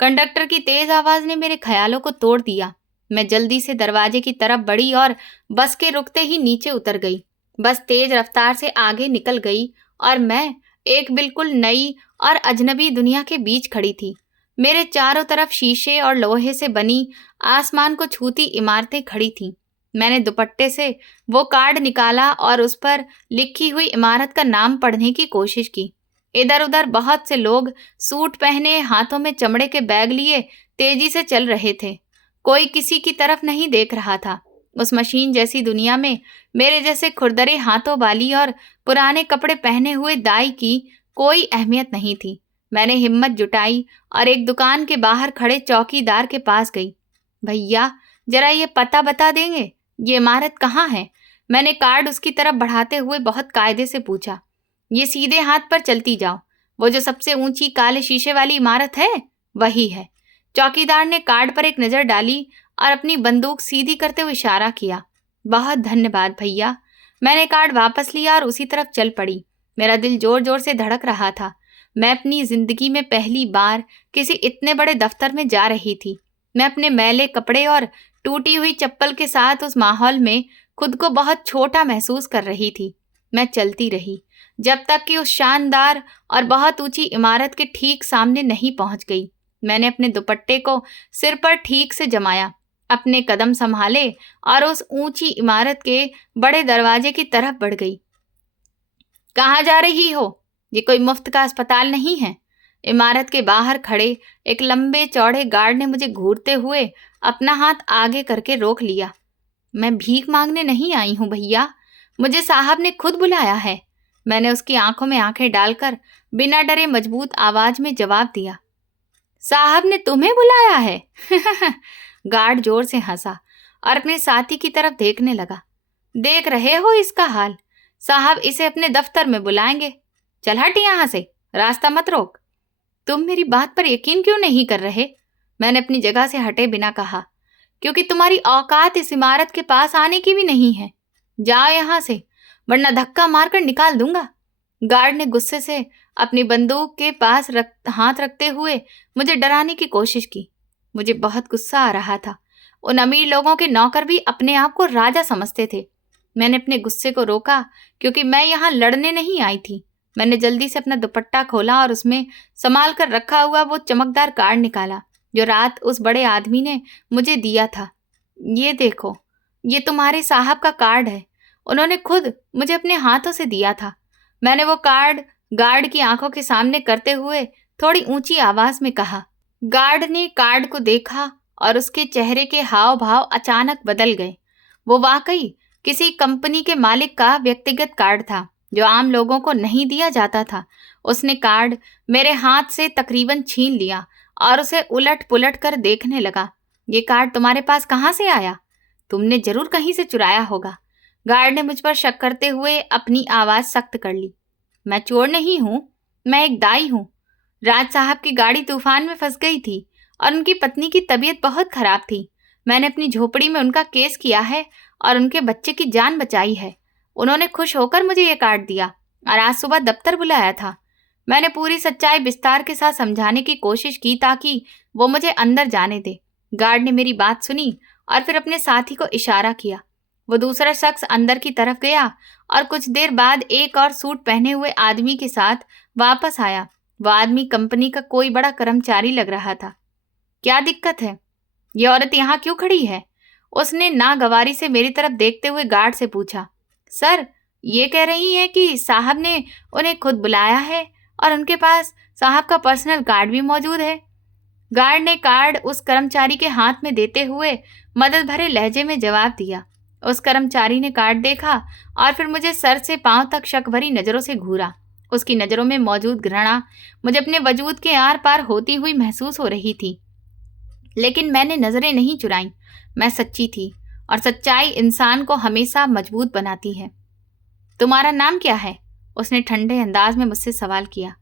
कंडक्टर की तेज आवाज ने मेरे ख्यालों को तोड़ दिया। मैं जल्दी से दरवाजे की तरफ बढ़ी और बस के रुकते ही नीचे उतर गई। बस तेज रफ्तार से आगे निकल गई और मैं एक बिल्कुल नई और अजनबी दुनिया के बीच खड़ी थी। मेरे चारों तरफ शीशे और लोहे से बनी आसमान को छूती इमारतें खड़ी थीं। मैंने दुपट्टे से वो कार्ड निकाला और उस पर लिखी हुई इमारत का नाम पढ़ने की कोशिश की। इधर उधर बहुत से लोग सूट पहने, हाथों में चमड़े के बैग लिए तेजी से चल रहे थे। कोई किसी की तरफ नहीं देख रहा था। उस मशीन जैसी दुनिया में मेरे जैसे खुरदरे हाथों वाली और पुराने कपड़े पहने हुए दाई की कोई अहमियत नहीं थी। मैंने हिम्मत जुटाई और एक दुकान के बाहर खड़े चौकीदार के पास गई। भैया, जरा ये पता बता देंगे, ये इमारत कहाँ है? मैंने कार्ड उसकी तरफ बढ़ाते हुए बहुत कायदे से पूछा। ये सीधे हाथ पर चलती जाओ, वो जो सबसे ऊंची काले शीशे वाली इमारत है, वही है। चौकीदार ने कार्ड पर एक नजर डाली और अपनी बंदूक सीधी करते हुए इशारा किया। बहुत धन्यवाद भैया। मैंने कार्ड वापस लिया और उसी तरफ चल पड़ी। मेरा दिल जोर जोर से धड़क रहा था। मैं अपनी जिंदगी में पहली बार किसी इतने बड़े दफ्तर में जा रही थी। मैं अपने मैले कपड़े और टूटी हुई चप्पल के साथ उस माहौल में खुद को बहुत छोटा महसूस कर रही थी। मैं चलती रही जब तक कि उस शानदार और बहुत ऊंची इमारत के ठीक सामने नहीं पहुंच गई। मैंने अपने दुपट्टे को सिर पर ठीक से जमाया, अपने कदम संभाले और उस ऊंची इमारत के बड़े दरवाजे की तरफ बढ़ गई। कहाँ जा रही हो? ये कोई मुफ्त का अस्पताल नहीं है। इमारत के बाहर खड़े एक लंबे चौड़े गार्ड ने मुझे घूरते हुए अपना हाथ आगे करके रोक लिया। मैं भीख मांगने नहीं आई हूं भैया, मुझे साहब ने खुद बुलाया है। मैंने उसकी आंखों में आंखें डालकर बिना डरे मजबूत आवाज में जवाब दिया। साहब ने तुम्हें बुलाया है? गार्ड जोर से हंसा और अपने साथी की तरफ देखने लगा। देख रहे हो इसका हाल, साहब इसे अपने दफ्तर में बुलाएंगे। चल हट यहां से, रास्ता मत रोक। तुम मेरी बात पर यकीन क्यों नहीं कर रहे? मैंने अपनी जगह से हटे बिना कहा। क्योंकि तुम्हारी औकात इस इमारत के पास आने की भी नहीं है। जाओ यहां से, वरना धक्का मारकर निकाल दूंगा। गार्ड ने गुस्से से अपनी बंदूक के पास हाथ रखते हुए मुझे डराने की कोशिश की। मुझे बहुत गुस्सा आ रहा था। उन अमीर लोगों के नौकर भी अपने आप को राजा समझते थे। मैंने अपने गुस्से को रोका क्योंकि मैं यहाँ लड़ने नहीं आई थी। मैंने जल्दी से अपना दुपट्टा खोला और उसमें संभाल कर रखा हुआ वो चमकदार कार्ड निकाला जो रात उस बड़े आदमी ने मुझे दिया था। ये देखो, ये तुम्हारे साहब का कार्ड है। उन्होंने खुद मुझे अपने हाथों से दिया था। मैंने वो कार्ड गार्ड की आंखों के सामने करते हुए थोड़ी ऊंची आवाज में कहा। गार्ड ने कार्ड को देखा और उसके चेहरे के हाव भाव अचानक बदल गए। वो वाकई किसी कंपनी के मालिक का व्यक्तिगत कार्ड था जो आम लोगों को नहीं दिया जाता था। उसने कार्ड मेरे हाथ से तकरीबन छीन लिया और उसे उलट पुलट कर देखने लगा। ये कार्ड तुम्हारे पास कहाँ से आया? तुमने जरूर कहीं से चुराया होगा। गार्ड ने मुझ पर शक करते हुए अपनी आवाज सख्त कर ली। मैं चोर नहीं हूं, मैं एक दाई हूं। राज साहब की गाड़ी तूफान में फंस गई थी और उनकी पत्नी की तबीयत बहुत खराब थी। मैंने अपनी झोपड़ी में उनका केस किया है और उनके बच्चे की जान बचाई है। उन्होंने खुश होकर मुझे ये कार्ड दिया और आज सुबह दफ्तर बुलाया था। मैंने पूरी सच्चाई विस्तार के साथ समझाने की कोशिश की ताकि वो मुझे अंदर जाने दे। गार्ड ने मेरी बात सुनी और फिर अपने साथी को इशारा किया। वो दूसरा शख्स अंदर की तरफ गया और कुछ देर बाद एक और सूट पहने हुए आदमी के साथ वापस आया। वो आदमी कंपनी का कोई बड़ा कर्मचारी लग रहा था। क्या दिक्कत है? ये औरत यहाँ क्यों खड़ी है? उसने नागवारी से मेरी तरफ देखते हुए गार्ड से पूछा। सर, ये कह रही हैं कि साहब ने उन्हें खुद बुलाया है और उनके पास साहब का पर्सनल कार्ड भी मौजूद है। गार्ड ने कार्ड उस कर्मचारी के हाथ में देते हुए मदद भरे लहजे में जवाब दिया। उस कर्मचारी ने कार्ड देखा और फिर मुझे सर से पांव तक शक भरी नजरों से घूरा। उसकी नजरों में मौजूद घृणा मुझे अपने वजूद के आर पार होती हुई महसूस हो रही थी। लेकिन मैंने नजरें नहीं चुराईं। मैं सच्ची थी और सच्चाई इंसान को हमेशा मजबूत बनाती है। तुम्हारा नाम क्या है? उसने ठंडे अंदाज में मुझसे सवाल किया।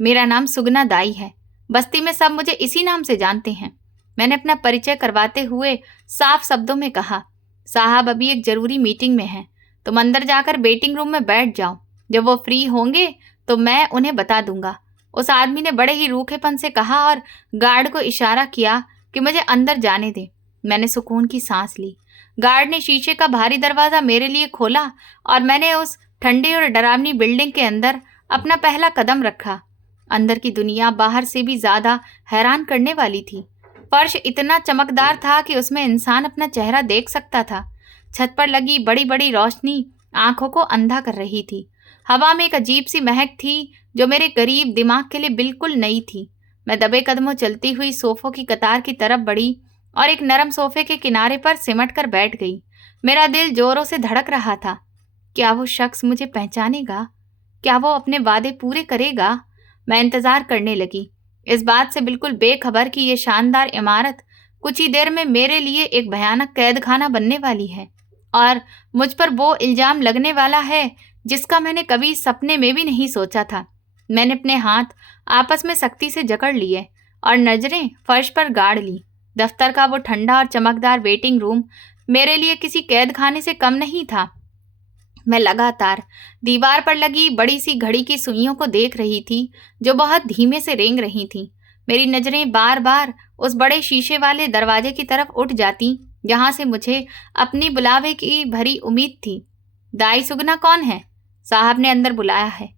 मेरा नाम सुगना दाई है। बस्ती में सब मुझे इसी नाम से जानते हैं। मैंने अपना परिचय करवाते हुए साफ शब्दों में कहा। साहब अभी एक जरूरी मीटिंग में हैं। तुम अंदर जाकर वेटिंग रूम में बैठ जाओ। जब वो फ्री होंगे तो मैं उन्हें बता दूंगा। उस आदमी ने बड़े ही रूखेपन से कहा और गार्ड को इशारा किया कि मुझे अंदर जाने दे। मैंने सुकून की सांस ली। गार्ड ने शीशे का भारी दरवाजा मेरे लिए खोला और मैंने उस ठंडी और डरावनी बिल्डिंग के अंदर अपना पहला कदम रखा। अंदर की दुनिया बाहर से भी ज्यादा हैरान करने वाली थी। फर्श इतना चमकदार था कि उसमें इंसान अपना चेहरा देख सकता था। छत पर लगी बड़ी बड़ी रोशनी आंखों को अंधा कर रही थी। हवा में एक अजीब सी महक थी जो मेरे गरीब दिमाग के लिए बिल्कुल नई थी। मैं दबे कदमों चलती हुई सोफों की कतार की तरफ बढ़ी और एक नरम सोफे के किनारे पर सिमट कर बैठ गई। मेरा दिल जोरों से धड़क रहा था। क्या वो शख्स मुझे पहचानेगा? क्या वो अपने वादे पूरे करेगा? मैं इंतजार करने लगी, इस बात से बिल्कुल बेखबर कि ये शानदार इमारत कुछ ही देर में मेरे लिए एक भयानक कैदखाना बनने वाली है और मुझ पर वो इल्जाम लगने वाला है जिसका मैंने कभी सपने में भी नहीं सोचा था। मैंने अपने हाथ आपस में सख्ती से जकड़ लिए और नजरें फर्श पर गाड़ ली। दफ्तर का वो ठंडा और चमकदार वेटिंग रूम मेरे लिए किसी कैदखाने से कम नहीं था। मैं लगातार दीवार पर लगी बड़ी सी घड़ी की सुइयों को देख रही थी जो बहुत धीमे से रेंग रही थीं। मेरी नजरें बार बार उस बड़े शीशे वाले दरवाजे की तरफ उठ जाती जहां से मुझे अपनी बुलावे की भरी उम्मीद थी। दाई सुगना कौन है? साहब ने अंदर बुलाया है।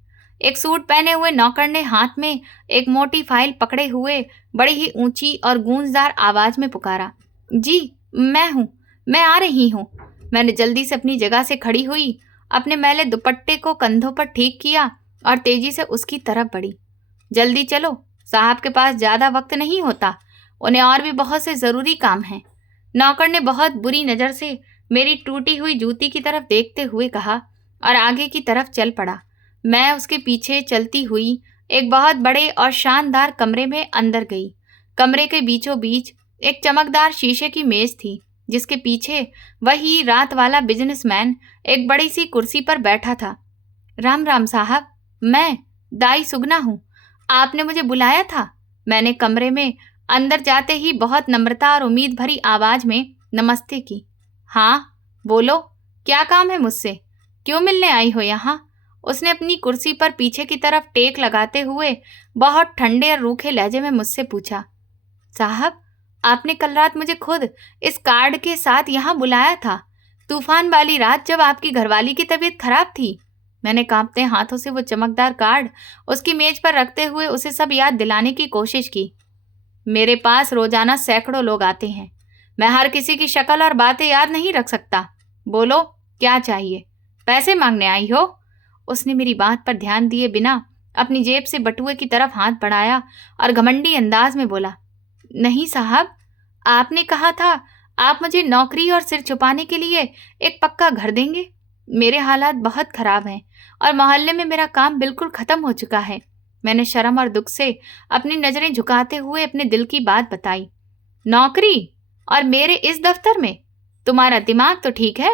एक सूट पहने हुए नौकर ने हाथ में एक मोटी फाइल पकड़े हुए बड़ी ही ऊंची और गूंजदार आवाज में पुकारा। जी, मैं हूं, मैं आ रही हूं। मैंने जल्दी से अपनी जगह से खड़ी हुई, अपने मैले दुपट्टे को कंधों पर ठीक किया और तेजी से उसकी तरफ बढ़ी। जल्दी चलो, साहब के पास ज्यादा वक्त नहीं होता, उन्हें और भी बहुत से जरूरी काम हैं। नौकर ने बहुत बुरी नजर से मेरी टूटी हुई जूती की तरफ देखते हुए कहा और आगे की तरफ चल पड़ा। मैं उसके पीछे चलती हुई एक बहुत बड़े और शानदार कमरे में अंदर गई। कमरे के बीचों बीच एक चमकदार शीशे की मेज थी, जिसके पीछे वही रात वाला बिजनेसमैन एक बड़ी सी कुर्सी पर बैठा था। राम राम साहब, मैं दाई सुगना हूँ। आपने मुझे बुलाया था? मैंने कमरे में अंदर जाते ही बहुत नम्रता और उम्मीद भरी आवाज में नमस्ते की। हाँ, बोलो, क्या काम है मुझसे? क्यों मिलने आई हो यहाँ? उसने अपनी कुर्सी पर पीछे की तरफ टेक लगाते हुए बहुत ठंडे और रूखे लहजे में मुझसे पूछा। साहब, आपने कल रात मुझे खुद इस कार्ड के साथ यहाँ बुलाया था, तूफान वाली रात जब आपकी घरवाली की तबीयत खराब थी। मैंने कांपते हाथों से वो चमकदार कार्ड उसकी मेज पर रखते हुए उसे सब याद दिलाने की कोशिश की। मेरे पास रोजाना सैकड़ों लोग आते हैं, मैं हर किसी की शक्ल और बातें याद नहीं रख सकता। बोलो, क्या चाहिए? पैसे मांगने आई हो? उसने मेरी बात पर ध्यान दिए बिना अपनी जेब से बटुए की तरफ हाथ बढ़ाया और घमंडी अंदाज में बोला, नहीं साहब, आपने कहा था आप मुझे नौकरी और सिर छुपाने के लिए एक पक्का घर देंगे। मेरे हालात बहुत खराब हैं और मोहल्ले में मेरा काम बिल्कुल खत्म हो चुका है। मैंने शर्म और दुख से अपनी नजरें झुकाते हुए अपने दिल की बात बताई। नौकरी? और मेरे इस दफ्तर में? तुम्हारा दिमाग तो ठीक है?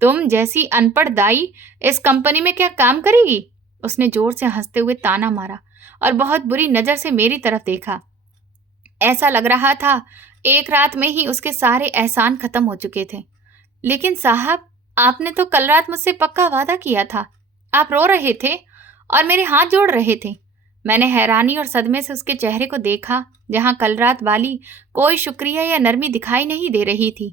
तुम जैसी अनपढ़ दाई इस कंपनी में क्या काम करेगी? उसने जोर से हंसते हुए ताना मारा और बहुत बुरी नजर से मेरी तरफ देखा। ऐसा लग रहा था एक रात में ही उसके सारे एहसान खत्म हो चुके थे। लेकिन साहब, आपने तो कल रात मुझसे पक्का वादा किया था। आप रो रहे थे और मेरे हाथ जोड़ रहे थे। मैंने हैरानी और सदमे से उसके चेहरे को देखा, जहां कल रात वाली कोई शुक्रिया या नरमी दिखाई नहीं दे रही थी।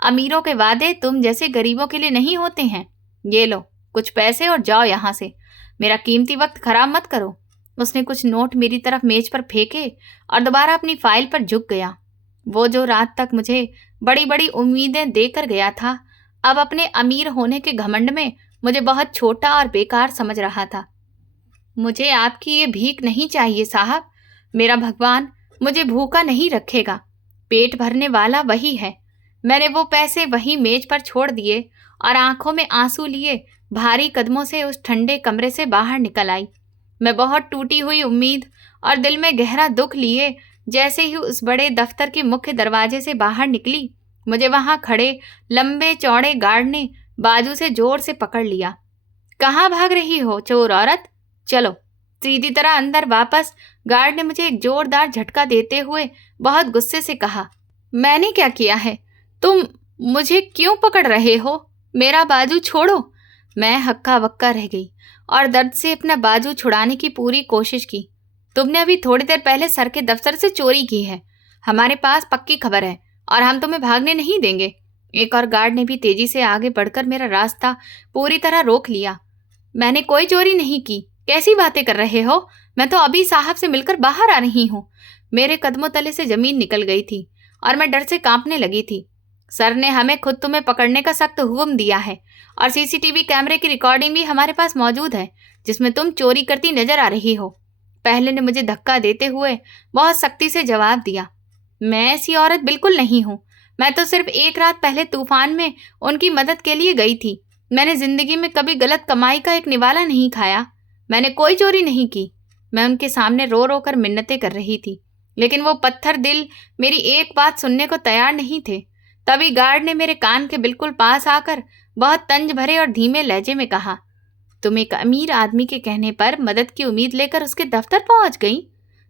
अमीरों के वादे तुम जैसे गरीबों के लिए नहीं होते हैं। ये लो कुछ पैसे और जाओ यहाँ से, मेरा कीमती वक्त खराब मत करो। उसने कुछ नोट मेरी तरफ मेज पर फेंके और दोबारा अपनी फाइल पर झुक गया। वो जो रात तक मुझे बड़ी बड़ी उम्मीदें देकर गया था, अब अपने अमीर होने के घमंड में मुझे बहुत छोटा और बेकार समझ रहा था। मुझे आपकी ये भीख नहीं चाहिए साहब। मेरा भगवान मुझे भूखा नहीं रखेगा, पेट भरने वाला वही है। मैंने वो पैसे वहीं मेज पर छोड़ दिए और आंखों में आंसू लिए भारी कदमों से उस ठंडे कमरे से बाहर निकल आई। मैं बहुत टूटी हुई उम्मीद और दिल में गहरा दुख लिए जैसे ही उस बड़े दफ्तर के मुख्य दरवाजे से बाहर निकली, मुझे वहां खड़े लंबे चौड़े गार्ड ने बाजू से जोर से पकड़ लिया। कहाँ भाग रही हो चोर औरत? चलो सीधी तरह अंदर वापस। गार्ड ने मुझे एक जोरदार झटका देते हुए बहुत गुस्से से कहा। मैंने क्या किया है? तुम मुझे क्यों पकड़ रहे हो? मेरा बाजू छोड़ो। मैं हक्का बक्का रह गई और दर्द से अपना बाजू छुड़ाने की पूरी कोशिश की। तुमने अभी थोड़ी देर पहले सर के दफ्तर से चोरी की है, हमारे पास पक्की खबर है और हम तुम्हें भागने नहीं देंगे। एक और गार्ड ने भी तेजी से आगे बढ़कर मेरा रास्ता पूरी तरह रोक लिया। मैंने कोई चोरी नहीं की, कैसी बातें कर रहे हो? मैं तो अभी साहब से मिलकर बाहर आ रही हूँ। मेरे कदमों तले से जमीन निकल गई थी और मैं डर से कांपने लगी थी। सर ने हमें खुद तुम्हें पकड़ने का सख्त हुक्म दिया है और सीसीटीवी कैमरे की रिकॉर्डिंग भी हमारे पास मौजूद है, जिसमें तुम चोरी करती नजर आ रही हो। पहले ने मुझे धक्का देते हुए बहुत सख्ती से जवाब दिया। मैं ऐसी औरत बिल्कुल नहीं हूँ। मैं तो सिर्फ एक रात पहले तूफान में उनकी मदद के लिए गई थी। मैंने जिंदगी में कभी गलत कमाई का एक निवाला नहीं खाया। मैंने कोई चोरी नहीं की। मैं उनके सामने रो रो कर मिन्नतें कर रही थी, लेकिन वो पत्थर दिल मेरी एक बात सुनने को तैयार नहीं थे। तभी गार्ड ने मेरे कान के बिल्कुल पास आकर बहुत तंज भरे और धीमे लहजे में कहा, तुम एक अमीर आदमी के कहने पर मदद की उम्मीद लेकर उसके दफ्तर पहुंच गई?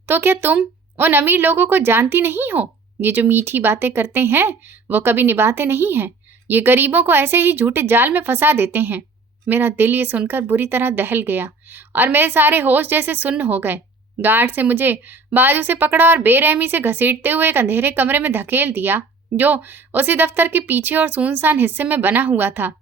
तो क्या तुम उन अमीर लोगों को जानती नहीं हो? ये जो मीठी बातें करते हैं वो कभी निभाते नहीं हैं। ये गरीबों को ऐसे ही झूठे जाल में फंसा देते हैं। मेरा दिल ये सुनकर बुरी तरह दहल गया और मेरे सारे होश जैसे सुन्न हो गए। गार्ड से मुझे बाजू से पकड़ा और बेरहमी से घसीटते हुए एक अंधेरे कमरे में धकेल दिया, जो उसी दफ्तर के पीछे और सुनसान हिस्से में बना हुआ था।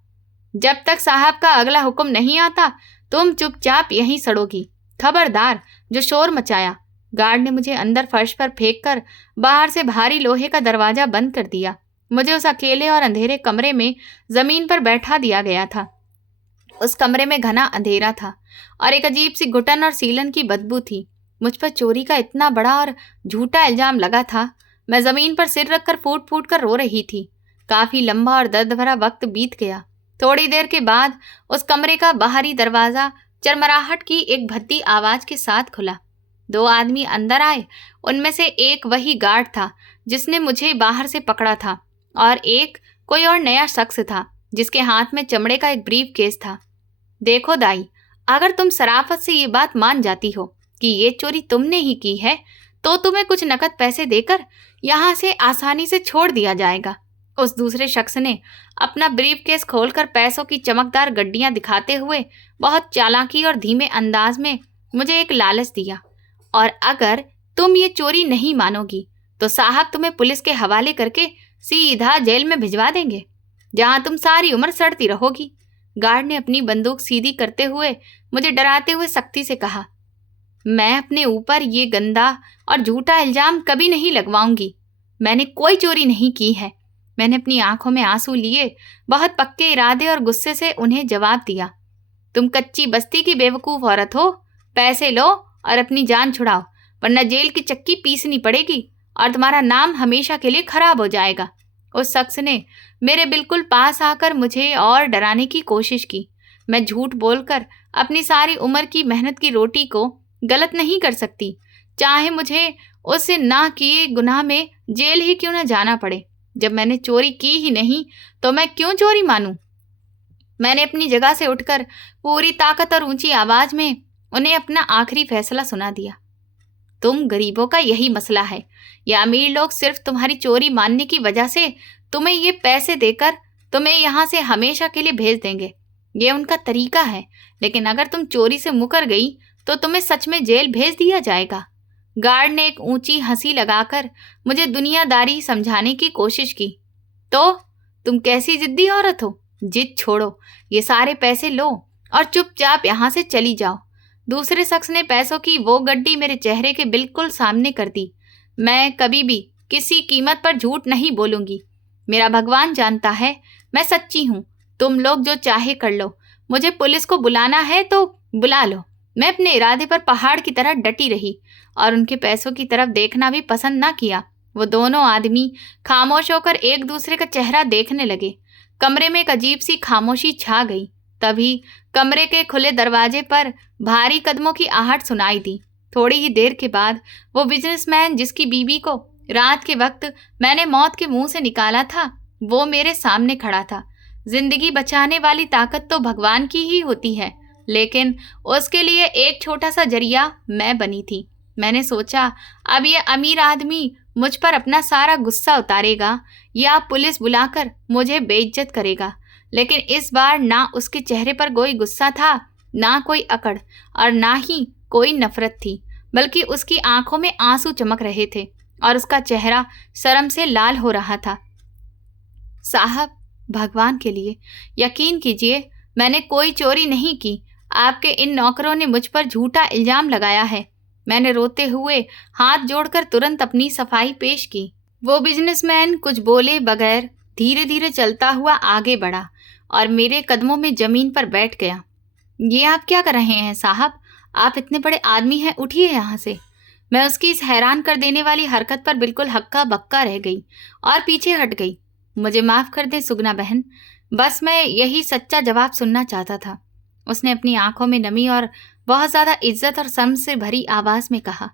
जब तक साहब का अगला हुक्म नहीं आता, तुम चुपचाप यहीं सड़ोगी। खबरदार जो शोर मचाया। गार्ड ने मुझे अंदर फर्श पर फेंक कर बाहर से भारी लोहे का दरवाजा बंद कर दिया। मुझे उस अकेले और अंधेरे कमरे में जमीन पर बैठा दिया गया था। उस कमरे में घना अंधेरा था और एक अजीब सी घुटन और सीलन की बदबू थी। मुझ पर चोरी का इतना बड़ा और झूठा इल्जाम लगा था। मैं जमीन पर सिर रखकर फूट फूट कर रो रही थी। काफी लंबा और दर्द भरा वक्त बीत गया। थोड़ी देर के बाद उस कमरे का बाहरी दरवाजा चरमराहट की एक भद्दी आवाज के साथ खुला। 2 आदमी अंदर आए। उनमें से एक वही गार्ड था जिसने मुझे बाहर से पकड़ा था, और एक कोई और नया शख्स था जिसके हाथ में चमड़े का एक ब्रीफ केस था। देखो दाई, अगर तुम शराफत से ये बात मान जाती हो कि ये चोरी तुमने ही की है, तो तुम्हें कुछ नकद पैसे देकर यहाँ से आसानी से छोड़ दिया जाएगा। उस दूसरे शख्स ने अपना ब्रीफ केस खोलकर पैसों की चमकदार गड्डियां दिखाते हुए बहुत चालाकी और धीमे अंदाज में मुझे एक लालच दिया, और अगर तुम ये चोरी नहीं मानोगी तो साहब तुम्हें पुलिस के हवाले करके सीधा जेल में भिजवा देंगे, जहां तुम सारी उम्र सड़ती रहोगी। गार्ड ने अपनी बंदूक सीधी करते हुए मुझे डराते हुए सख्ती से कहा, मैं अपने ऊपर ये गंदा और झूठा इल्जाम कभी नहीं लगवाऊंगी। मैंने कोई चोरी नहीं की है। मैंने अपनी आंखों में आंसू लिए बहुत पक्के इरादे और गुस्से से उन्हें जवाब दिया, तुम कच्ची बस्ती की बेवकूफ औरत हो। पैसे लो और अपनी जान छुड़ाओ, वरना जेल की चक्की पीसनी पड़ेगी और तुम्हारा नाम हमेशा के लिए खराब हो जाएगा। उस शख्स ने मेरे बिल्कुल पास आकर मुझे और डराने की कोशिश की। मैं झूठ बोलकर अपनी सारी उम्र की मेहनत की रोटी को गलत नहीं कर सकती, चाहे मुझे उससे ना किए गुनाह में जेल ही क्यों न जाना पड़े। जब मैंने चोरी की ही नहीं तो मैं क्यों चोरी मानूं? मैंने अपनी जगह से उठकर पूरी ताकत और ऊंची आवाज में उन्हें अपना आखिरी फैसला सुना दिया। तुम गरीबों का यही मसला है। ये अमीर लोग सिर्फ तुम्हारी चोरी मानने की वजह से तुम्हें ये पैसे देकर तुम्हें यहाँ से हमेशा के लिए भेज देंगे। ये उनका तरीका है, लेकिन अगर तुम चोरी से मुकर गई तो तुम्हें सच में जेल भेज दिया जाएगा। गार्ड ने एक ऊंची हंसी लगाकर मुझे दुनियादारी समझाने की कोशिश की। तो तुम कैसी जिद्दी औरत हो? जिद छोड़ो, ये सारे पैसे लो और चुपचाप यहाँ से चली जाओ। दूसरे शख्स ने पैसों की वो गड्डी मेरे चेहरे के बिल्कुल सामने कर दी। मैं कभी भी किसी कीमत पर झूठ नहीं बोलूंगी। मेरा भगवान जानता है मैं सच्ची हूँ। तुम लोग जो चाहे कर लो। मुझे पुलिस को बुलाना है तो बुला लो। मैं अपने इरादे पर पहाड़ की तरह डटी रही और उनके पैसों की तरफ देखना भी पसंद ना किया। वो दोनों आदमी खामोश होकर एक दूसरे का चेहरा देखने लगे। कमरे में एक अजीब सी खामोशी छा गई। तभी कमरे के खुले दरवाजे पर भारी कदमों की आहट सुनाई दी। थोड़ी ही देर के बाद वो बिजनेसमैन जिसकी बीवी को रात के वक्त मैंने मौत के मुंह से निकाला था, वो मेरे सामने खड़ा था। जिंदगी बचाने वाली ताकत तो भगवान की ही होती है, लेकिन उसके लिए एक छोटा सा जरिया मैं बनी थी। मैंने सोचा अब ये अमीर आदमी मुझ पर अपना सारा गुस्सा उतारेगा या पुलिस बुलाकर मुझे बेइज्जत करेगा, लेकिन इस बार ना उसके चेहरे पर कोई गुस्सा था, ना कोई अकड़ और ना ही कोई नफरत थी, बल्कि उसकी आंखों में आंसू चमक रहे थे और उसका चेहरा शर्म से लाल हो रहा था। साहब, भगवान के लिए यकीन कीजिए, मैंने कोई चोरी नहीं की। आपके इन नौकरों ने मुझ पर झूठा इल्जाम लगाया है। मैंने रोते हुए हाथ जोड़कर तुरंत अपनी सफाई पेश की। वो बिजनेसमैन कुछ बोले बगैर धीरे धीरे चलता हुआ आगे बढ़ा और मेरे कदमों में जमीन पर बैठ गया। ये आप क्या कर रहे हैं साहब? आप इतने बड़े आदमी हैं, उठिए यहाँ से। मैं उसकी इस हैरान कर देने वाली हरकत पर बिल्कुल हक्का बक्का रह गई और पीछे हट गई। मुझे माफ कर दे सुगना बहन, बस मैं यही सच्चा जवाब सुनना चाहता था। उसने अपनी आंखों में नमी और बहुत ज्यादा इज्जत और शर्म से भरी आवाज में कहा।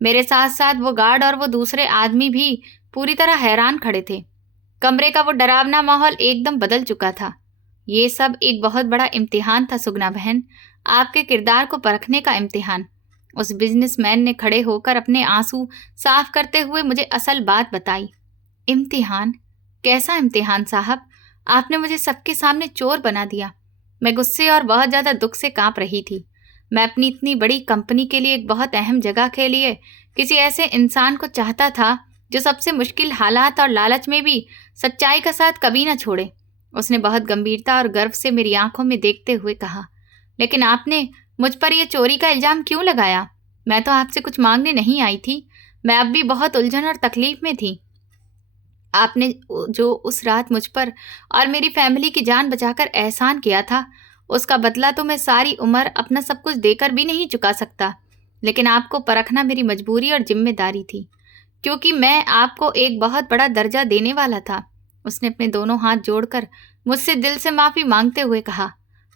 मेरे साथ साथ वो गार्ड और वो दूसरे आदमी भी पूरी तरह हैरान खड़े थे। कमरे का वो डरावना माहौल एकदम बदल चुका था। ये सब एक बहुत बड़ा इम्तिहान था सुगना बहन, आपके किरदार को परखने का इम्तिहान। उस बिजनेसमैन ने खड़े होकर अपने आंसू साफ करते हुए मुझे असल बात बताई। इम्तिहान? कैसा इम्तिहान साहब? आपने मुझे सबके सामने चोर बना दिया। मैं गुस्से और बहुत ज्यादा दुख से कांप रही थी। मैं अपनी इतनी बड़ी कंपनी के लिए एक बहुत अहम जगह के लिए किसी ऐसे इंसान को चाहता था जो सबसे मुश्किल हालात और लालच में भी सच्चाई का साथ कभी ना छोड़े। उसने बहुत गंभीरता और गर्व से मेरी आंखों में देखते हुए कहा, लेकिन आपने मुझ पर यह चोरी का इल्जाम क्यों लगाया? मैं तो आपसे कुछ मांगने नहीं आई थी। मैं अब भी बहुत उलझन और तकलीफ में थी। आपने जो उस रात मुझ पर और मेरी फैमिली की जान बचाकर एहसान किया था, उसका बदला तो मैं सारी उम्र अपना सब कुछ देकर भी नहीं चुका सकता। लेकिन आपको परखना मेरी मजबूरी और जिम्मेदारी थी, क्योंकि मैं आपको एक बहुत बड़ा दर्जा देने वाला था। उसने अपने दोनों हाथ जोड़कर मुझसे दिल से माफ़ी मांगते हुए कहा,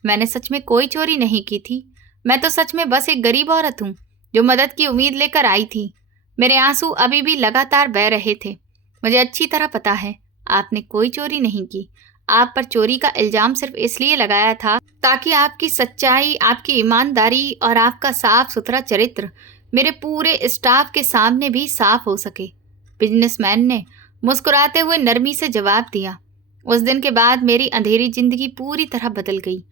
मैंने सच में कोई चोरी नहीं की थी। मैं तो सच में बस एक गरीब औरत हूँ जो मदद की उम्मीद लेकर आई थी। मेरे आंसू अभी भी लगातार बह रहे थे। मुझे अच्छी तरह पता है आपने कोई चोरी नहीं की। आप पर चोरी का इल्जाम सिर्फ इसलिए लगाया था ताकि आपकी सच्चाई, आपकी ईमानदारी और आपका साफ सुथरा चरित्र मेरे पूरे स्टाफ के सामने भी साफ हो सके। बिजनेसमैन ने मुस्कुराते हुए नरमी से जवाब दिया। उस दिन के बाद मेरी अंधेरी जिंदगी पूरी तरह बदल गई।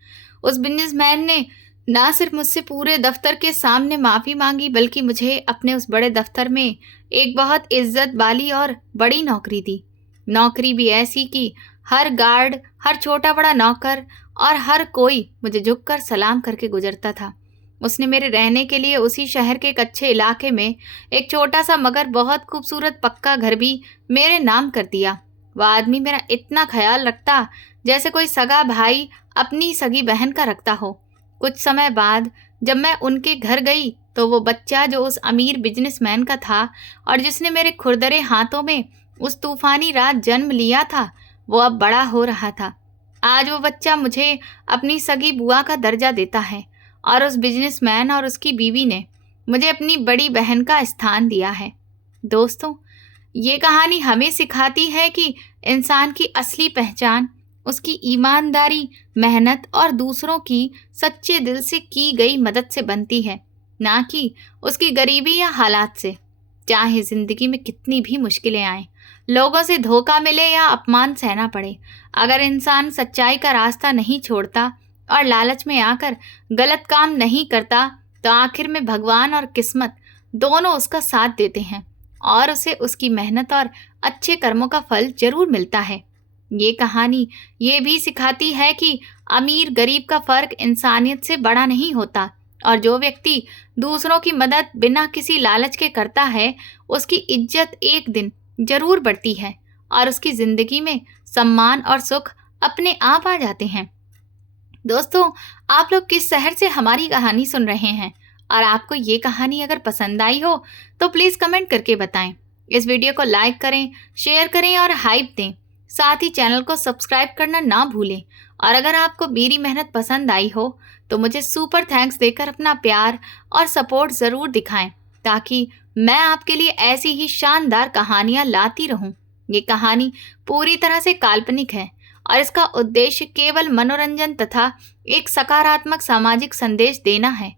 उस बिजनेसमैन ने ना सिर्फ मुझसे पूरे दफ्तर के सामने माफ़ी मांगी, बल्कि मुझे अपने उस बड़े दफ्तर में एक बहुत इज्जत वाली और बड़ी नौकरी दी। नौकरी भी ऐसी कि हर गार्ड, हर छोटा बड़ा नौकर और हर कोई मुझे झुककर सलाम करके गुजरता था। उसने मेरे रहने के लिए उसी शहर के एक अच्छे इलाके में एक छोटा सा मगर बहुत खूबसूरत पक्का घर भी मेरे नाम कर दिया। वह आदमी मेरा इतना ख्याल रखता जैसे कोई सगा भाई अपनी सगी बहन का रखता हो। कुछ समय बाद जब मैं उनके घर गई तो वो बच्चा जो उस अमीर बिजनेसमैन का था और जिसने मेरे खुरदरे हाथों में उस तूफानी रात जन्म लिया था, वो अब बड़ा हो रहा था। आज वो बच्चा मुझे अपनी सगी बुआ का दर्जा देता है और उस बिजनेसमैन और उसकी बीवी ने मुझे अपनी बड़ी बहन का स्थान दिया है। दोस्तों, ये कहानी हमें सिखाती है कि इंसान की असली पहचान उसकी ईमानदारी, मेहनत और दूसरों की सच्चे दिल से की गई मदद से बनती है, ना कि उसकी गरीबी या हालात से। चाहे जिंदगी में कितनी भी मुश्किलें आएं, लोगों से धोखा मिले या अपमान सहना पड़े, अगर इंसान सच्चाई का रास्ता नहीं छोड़ता और लालच में आकर गलत काम नहीं करता, तो आखिर में भगवान और किस्मत दोनों उसका साथ देते हैं और उसे उसकी मेहनत और अच्छे कर्मों का फल जरूर मिलता है। ये कहानी ये भी सिखाती है कि अमीर गरीब का फर्क इंसानियत से बड़ा नहीं होता और जो व्यक्ति दूसरों की मदद बिना किसी लालच के करता है, उसकी इज्जत एक दिन जरूर बढ़ती है और उसकी जिंदगी में सम्मान और सुख अपने आप आ जाते हैं। दोस्तों, आप लोग किस शहर से हमारी कहानी सुन रहे हैं और आपको ये कहानी अगर पसंद आई हो तो प्लीज़ कमेंट करके बताएं। इस वीडियो को लाइक करें, शेयर करें और हाइप दें। साथ ही चैनल को सब्सक्राइब करना ना भूलें और अगर आपको मेरी मेहनत पसंद आई हो तो मुझे सुपर थैंक्स देकर अपना प्यार और सपोर्ट ज़रूर दिखाएं, ताकि मैं आपके लिए ऐसी ही शानदार कहानियाँ लाती रहूं। ये कहानी पूरी तरह से काल्पनिक है और इसका उद्देश्य केवल मनोरंजन तथा एक सकारात्मक सामाजिक संदेश देना है।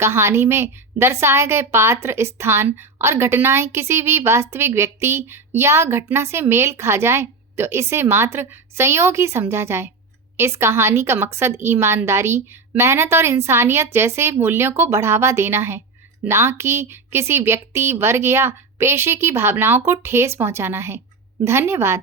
कहानी में दर्शाए गए पात्र, स्थान और घटनाएं किसी भी वास्तविक व्यक्ति या घटना से मेल खा जाए तो इसे मात्र संयोग ही समझा जाए। इस कहानी का मकसद ईमानदारी, मेहनत और इंसानियत जैसे मूल्यों को बढ़ावा देना है, ना कि किसी व्यक्ति, वर्ग या पेशे की भावनाओं को ठेस पहुंचाना है। धन्यवाद।